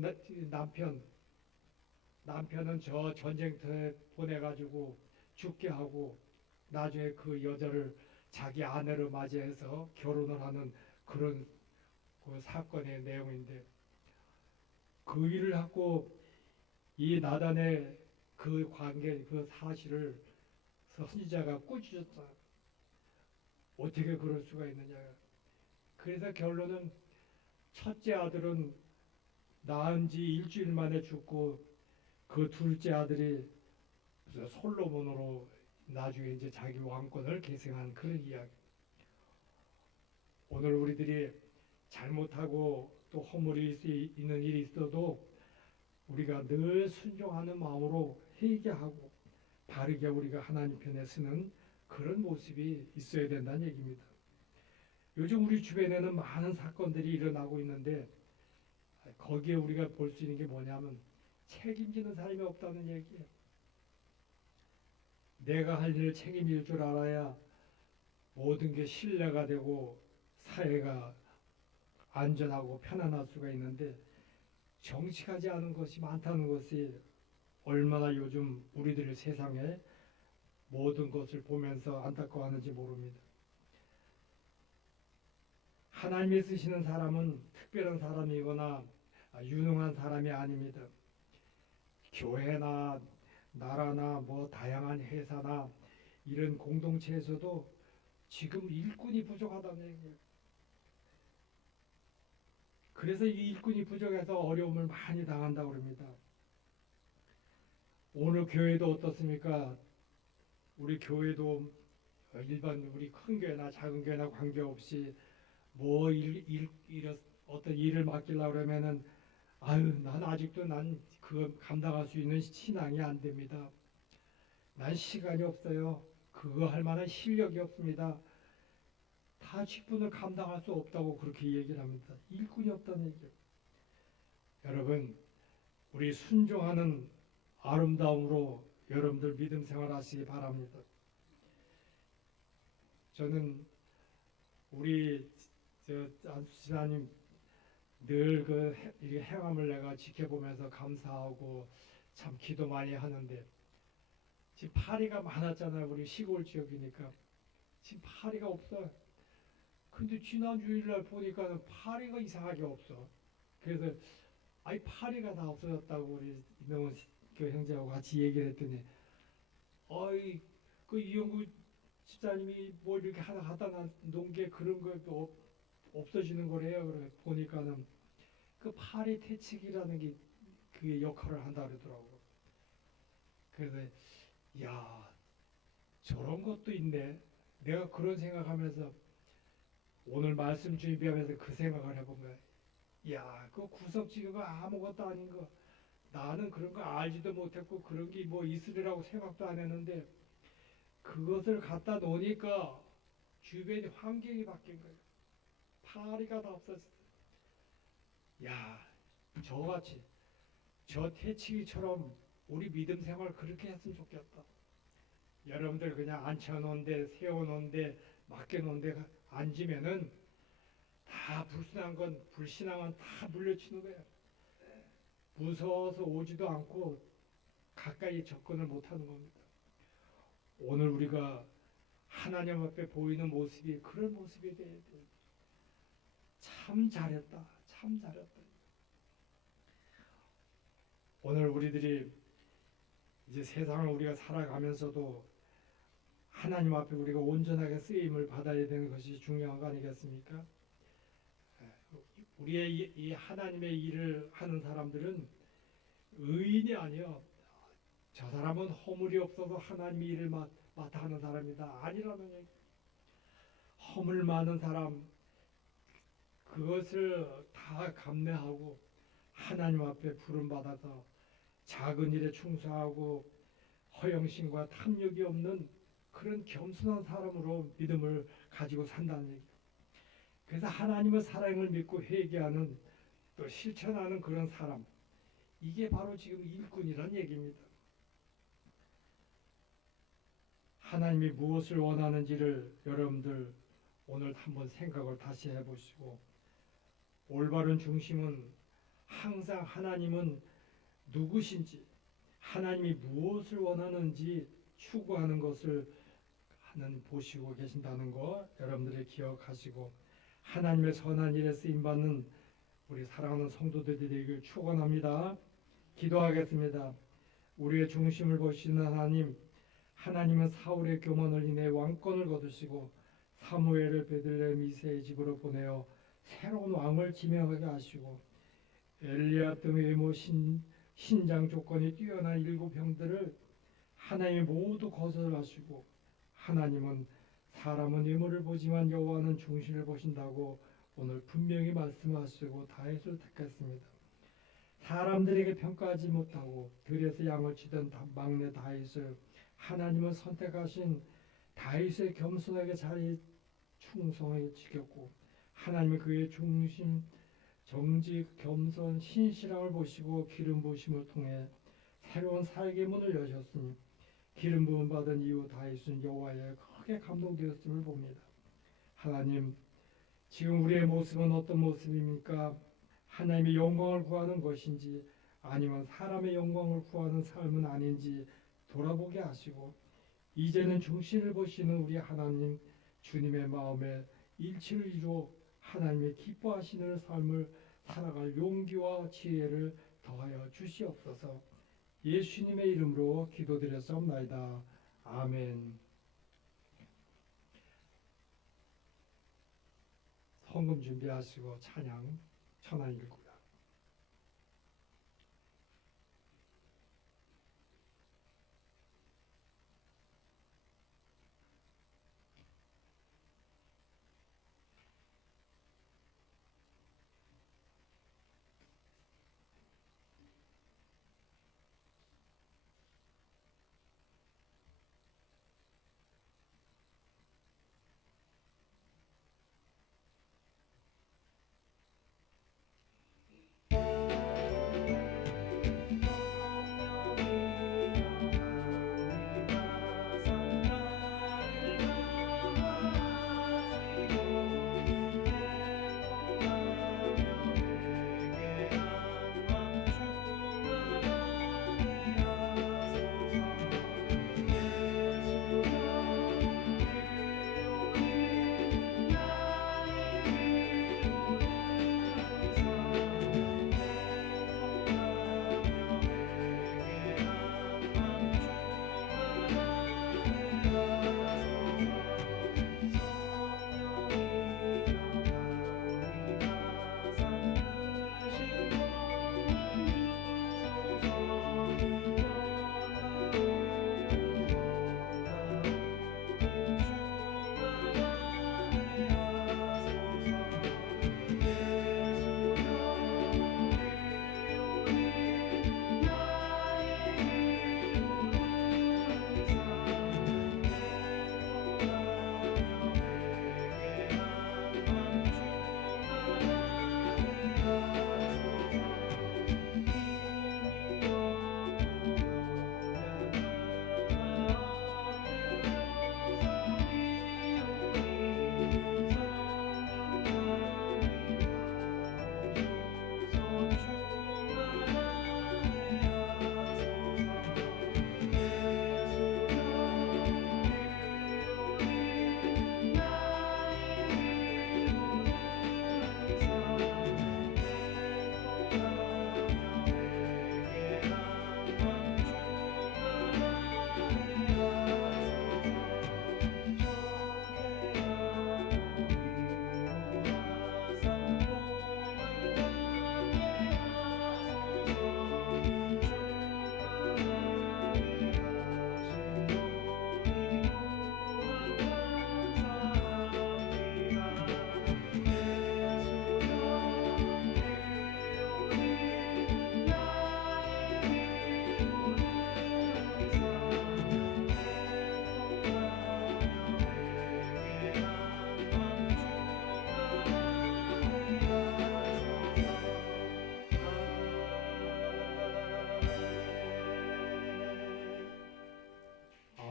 남편은 저 전쟁터에 보내 가지고 죽게 하고 나중에 그 여자를 자기 아내로 맞이해서 결혼을 하는 그런 그 사건의 내용인데, 그 일을 하고 이 나단의 그 관계, 그 사실을 선지자가 꾸짖었다. 어떻게 그럴 수가 있느냐. 그래서 결론은 첫째 아들은 낳은 지 일주일 만에 죽고 그 둘째 아들이 솔로몬으로 나중에 이제 자기 왕권을 계승한 그런 이야기. 오늘 우리들이 잘못하고 또 허물이 있는 일이 있어도 우리가 늘 순종하는 마음으로 회개하고 바르게 우리가 하나님 편에 서는 그런 모습이 있어야 된다는 얘기입니다. 요즘 우리 주변에는 많은 사건들이 일어나고 있는데 거기에 우리가 볼 수 있는 게 뭐냐면 책임지는 사람이 없다는 얘기예요. 내가 할 일을 책임질 줄 알아야 모든 게 신뢰가 되고 사회가 안전하고 편안할 수가 있는데 정직하지 않은 것이 많다는 것이 얼마나 요즘 우리들의 세상에 모든 것을 보면서 안타까워하는지 모릅니다. 하나님이 쓰시는 사람은 특별한 사람이거나 유능한 사람이 아닙니다. 교회나 나라나 뭐 다양한 회사나 이런 공동체에서도 지금 일꾼이 부족하다는 얘기예요. 그래서 이 일꾼이 부족해서 어려움을 많이 당한다고 합니다. 오늘 교회도 어떻습니까? 우리 교회도 일반 우리 큰 교회나 작은 교회나 관계없이 뭐 어떤 일을 맡기려고 그러면은 아유 난 아직도 난 그거 감당할 수 있는 신앙이 안 됩니다. 난 시간이 없어요. 그거 할 만한 실력이 없습니다. 다 직분을 감당할 수 없다고 그렇게 얘기를 합니다. 일꾼이 없다는 얘기예요. 여러분 우리 순종하는 아름다움으로 여러분들 믿음 생활하시기 바랍니다. 저는 우리 안수사님 늘 그 행함을 내가 지켜보면서 감사하고 참 기도 많이 하는데 지금 파리가 많았잖아요. 우리 시골 지역이니까 지금 파리가 없어요. 근데 지난 주일날 보니까 파리가 이상하게 없어. 그래서 아이 파리가 다 없어졌다고 우리 이명훈 그 형제하고 같이 얘기를 했더니 어이 그 이영구 집사님이 뭐 이렇게 하나 갖다 놓은 게 그런 거 없어지는 거래요. 그래 보니까는 그 파리 퇴치기라는 게 그 역할을 한다 그러더라고. 그래서 야 저런 것도 있네. 내가 그런 생각하면서 오늘 말씀 준비하면서 그 생각을 해본 거야. 야, 그 구석지기가 아무것도 아닌 거. 나는 그런 거 알지도 못했고 그런 게 뭐 있으리라고 생각도 안 했는데 그것을 갖다 놓으니까 주변의 환경이 바뀐 거예요. 파리가 다 없어졌어. 야, 저같이 저 태치기처럼 우리 믿음 생활 그렇게 했으면 좋겠다. 여러분들 그냥 앉혀놓은 데 세워놓은 데 맡겨놓은 데 앉으면은 다 불신앙은 다 물려치는 거예요. 무서워서 오지도 않고 가까이 접근을 못하는 겁니다. 오늘 우리가 하나님 앞에 보이는 모습이 그런 모습이 돼야 돼요. 참 잘했다. 참 잘했다. 오늘 우리들이 이제 세상을 우리가 살아가면서도 하나님 앞에 우리가 온전하게 쓰임을 받아야 되는 것이 중요한 거 아니겠습니까? 우리의 이 하나님의 일을 하는 사람들은 의인이 아니요. 저 사람은 허물이 없어서 하나님의 일을 맡아 하는 사람이다. 아니라는 얘기. 허물 많은 사람 그것을 다 감내하고 하나님 앞에 부름받아서 작은 일에 충성하고 허영심과 탐욕이 없는 그런 겸손한 사람으로 믿음을 가지고 산다는 얘기. 그래서 하나님의 사랑을 믿고 회개하는 또 실천하는 그런 사람. 이게 바로 지금 일꾼이란 얘기입니다. 하나님이 무엇을 원하는지를 여러분들 오늘 한번 생각을 다시 해보시고 올바른 중심은 항상 하나님은 누구신지 하나님이 무엇을 원하는지 추구하는 것을 보시고 계신다는 거 여러분들이 기억하시고 하나님의 선한 일에 쓰임받는 우리 사랑하는 성도들이 되길 축원합니다. 기도하겠습니다. 우리의 중심을 보시는 하나님, 하나님은 사울의 교만을 인해 왕권을 거두시고 사무엘을 베들레헴 이새의 집으로 보내어 새로운 왕을 지명하게 하시고 엘리압 등 외모 신장 조건이 뛰어난 7형들을 하나님이 모두 거절하시고 하나님은 사람은 외모를 보지만 여호와는 중심을 보신다고 오늘 분명히 말씀하시고 다윗을 택했습니다. 사람들에게 평가하지 못하고 들에서 양을 치던 막내 다윗을 하나님은 선택하신 다윗의 겸손하게 자리 충성하게 지켰고 하나님은 그의 중심, 정직, 겸손, 신실함을 보시고 기름 부으심을 통해 새로운 사역의 문을 여셨으니 기름 부음 받은 이후 다윗은 여호와에 크게 감동되었음을 봅니다. 하나님, 지금 우리의 모습은 어떤 모습입니까? 하나님의 영광을 구하는 것인지 아니면 사람의 영광을 구하는 삶은 아닌지 돌아보게 하시고 이제는 중심을 보시는 우리 하나님 주님의 마음에 일치를 이루어 하나님의 기뻐하시는 삶을 살아갈 용기와 지혜를 더하여 주시옵소서. 예수님의 이름으로 기도드렸사옵나이다. 아멘. 헌금 준비하시고 찬양 천안 읽고요.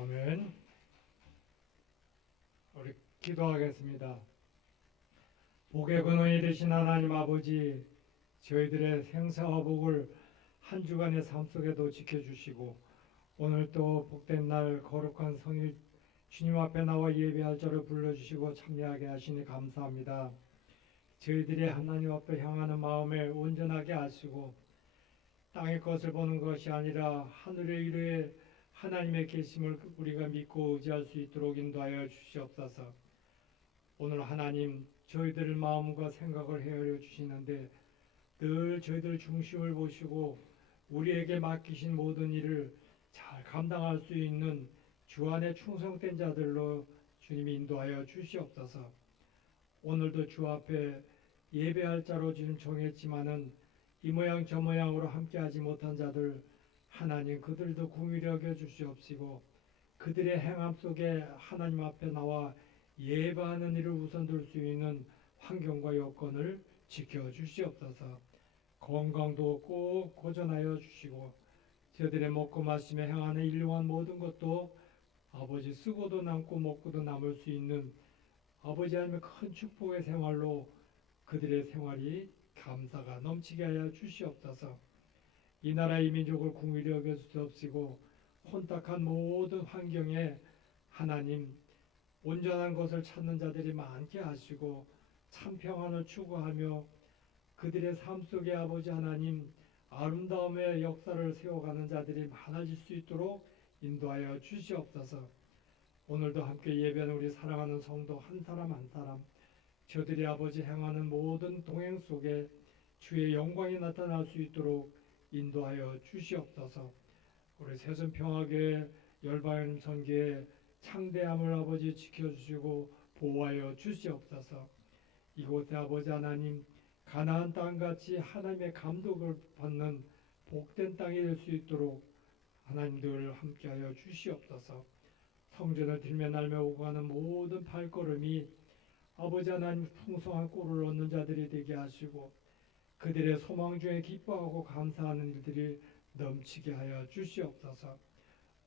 아멘. 우리 기도하겠습니다. 복의 근원이 되신 하나님 아버지, 저희들의 생사와 복을 한 주간의 삶 속에도 지켜주시고 오늘 또 복된 날 거룩한 성일 주님 앞에 나와 예배할 자를 불러주시고 참여하게 하시니 감사합니다. 저희들이 하나님 앞을 향하는 마음에 온전하게 하시고 땅의 것을 보는 것이 아니라 하늘의 이르에 하나님의 계심을 우리가 믿고 의지할 수 있도록 인도하여 주시옵소서. 오늘 하나님 저희들 마음과 생각을 헤아려 주시는데 늘 저희들 중심을 보시고 우리에게 맡기신 모든 일을 잘 감당할 수 있는 주 안에 충성된 자들로 주님이 인도하여 주시옵소서. 오늘도 주 앞에 예배할 자로 주님 정했지만은 이 모양 저 모양으로 함께하지 못한 자들 하나님 그들도 긍휼히 여겨 주시옵시고 그들의 행함 속에 하나님 앞에 나와 예배하는 일을 우선 둘 수 있는 환경과 여건을 지켜 주시옵소서. 건강도 꼭 고전하여 주시고 저들의 먹고 마시며 행하는 일용한 모든 것도 아버지 쓰고도 남고 먹고도 남을 수 있는 아버지 하나님의 큰 축복의 생활로 그들의 생활이 감사가 넘치게 하여 주시옵소서. 이 나라 이 민족을 긍휼히 여겨 주시옵시고 혼탁한 모든 환경에 하나님 온전한 것을 찾는 자들이 많게 하시고 참 평안을 추구하며 그들의 삶 속에 아버지 하나님 아름다움의 역사를 세워가는 자들이 많아질 수 있도록 인도하여 주시옵소서. 오늘도 함께 예배하는 우리 사랑하는 성도 한 사람 한 사람 저들이 아버지 행하는 모든 동행 속에 주의 영광이 나타날 수 있도록 인도하여 주시옵소서. 우리 새순평화교회 열방님 선교의 창대함을 아버지 지켜주시고 보호하여 주시옵소서. 이곳에 아버지 하나님 가나안 땅같이 하나님의 감독을 받는 복된 땅이 될 수 있도록 하나님들 함께하여 주시옵소서. 성전을 들며 날며 오고 가는 모든 발걸음이 아버지 하나님 풍성한 꼴을 얻는 자들이 되게 하시고 그들의 소망 중에 기뻐하고 감사하는 일들이 넘치게 하여 주시옵소서.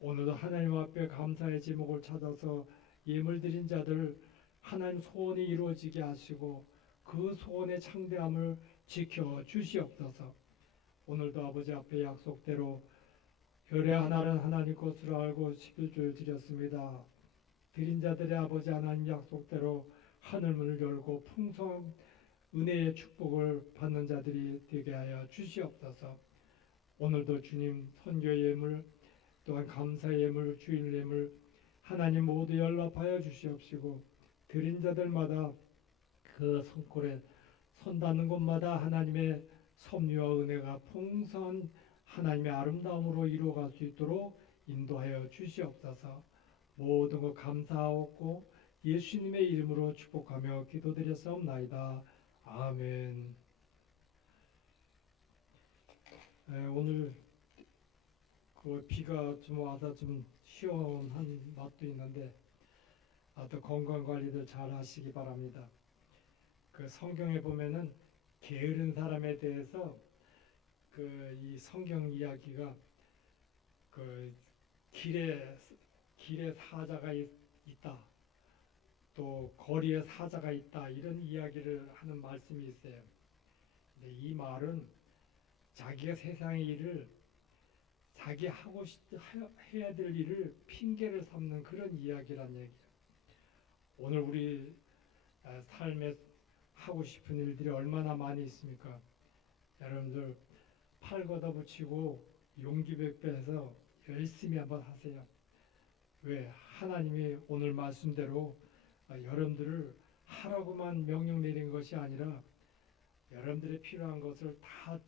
오늘도 하나님 앞에 감사의 제목을 찾아서 예물 드린 자들 하나님 소원이 이루어지게 하시고 그 소원의 창대함을 지켜 주시옵소서. 오늘도 아버지 앞에 약속대로 별의 하나는 하나님 것으로 알고 11줄 드렸습니다. 드린 자들의 아버지 하나님 약속대로 하늘문을 열고 풍성한 은혜의 축복을 받는 자들이 되게 하여 주시옵소서. 오늘도 주님 선교의 예물 또한 감사의 예물 주일 예물 하나님 모두 연락하여 주시옵시고 드린 자들마다 그 손골에 손 닿는 곳마다 하나님의 섭리와 은혜가 풍성한 하나님의 아름다움으로 이루어갈 수 있도록 인도하여 주시옵소서. 모든 것 감사하옵고 예수님의 이름으로 축복하며 기도드렸사옵나이다. 아멘. 오늘 그 비가 좀 와서 좀 시원한 맛도 있는데 또 건강 관리들 잘 하시기 바랍니다. 그 성경에 보면은 게으른 사람에 대해서 그 이 성경 이야기가 그 길에 사자가 있다. 또 거리에 사자가 있다. 이런 이야기를 하는 말씀이 있어요. 근데 이 말은 자기가 세상의 일을 자기 해야 될 일을 핑계를 삼는 그런 이야기란 얘기예요. 오늘 우리 삶에 하고 싶은 일들이 얼마나 많이 있습니까? 여러분들 팔 걷어붙이고 용기 백배해서 열심히 한번 하세요. 왜? 하나님이 오늘 말씀대로 여러분들을 하라고만 명령 내린 것이 아니라 여러분들의 필요한 것을 다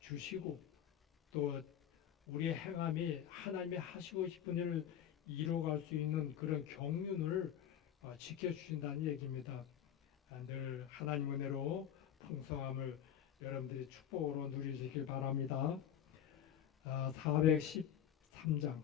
주시고 또 우리의 행함이 하나님이 하시고 싶은 일을 이루어갈 수 있는 그런 경륜을 지켜주신다는 얘기입니다. 늘 하나님 은혜로 풍성함을 여러분들이 축복으로 누리시길 바랍니다. 413장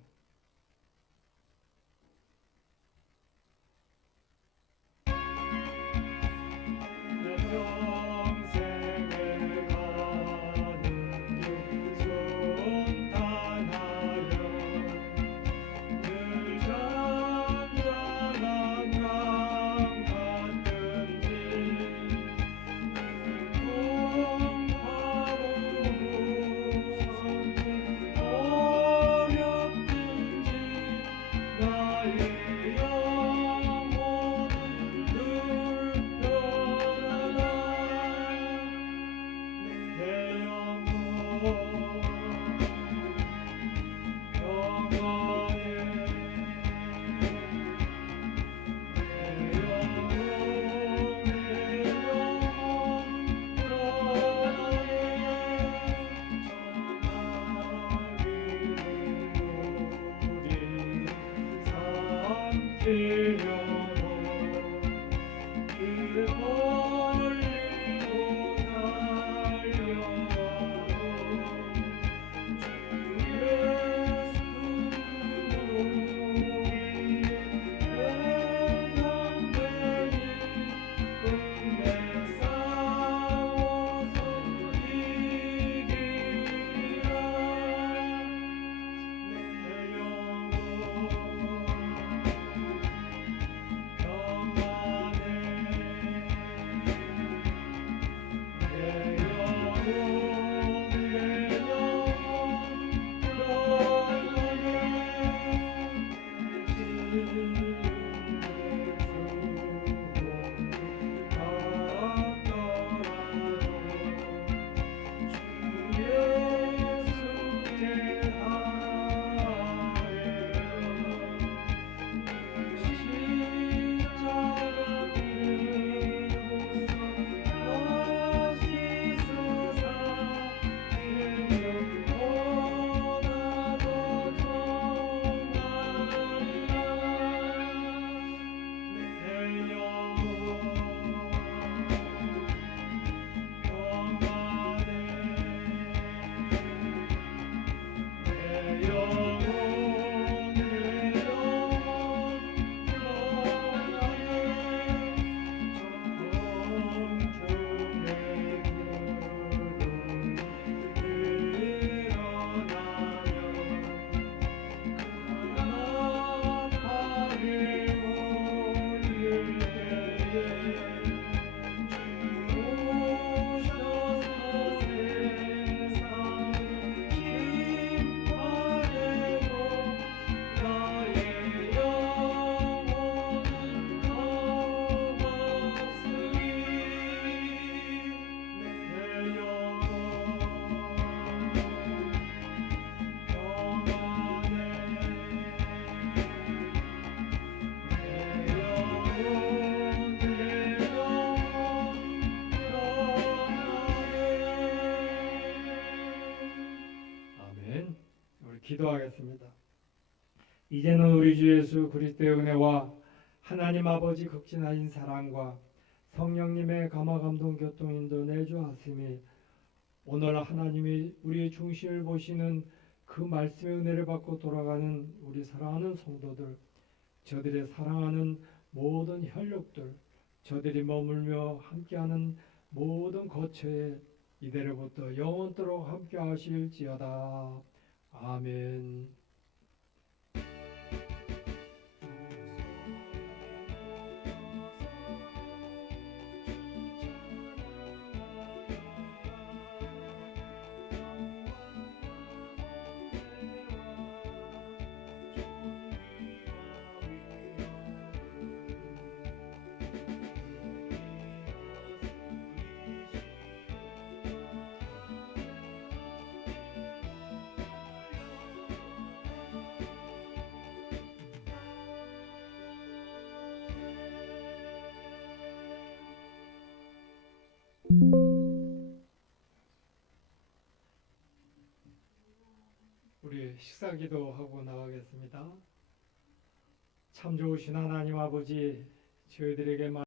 아멘. 우리 기도하겠습니다. 이제는 우리 주 예수 그리스도의 은혜와 하나님 아버지 극진하신 사랑과 성령님의 감화 감동 교통 인도 내주하심이 오늘 하나님이 우리의 중심을 보시는 그 말씀의 은혜를 받고 돌아가는 우리 사랑하는 성도들, 저들의 사랑하는 모든 혈육들, 저들이 머물며 함께하는 모든 거처에 이대로부터 영원토록 함께 하실지어다. 아멘. 우리 식사기도 하고 나가겠습니다. 참 좋으신 하나님 아버지, 저희들에게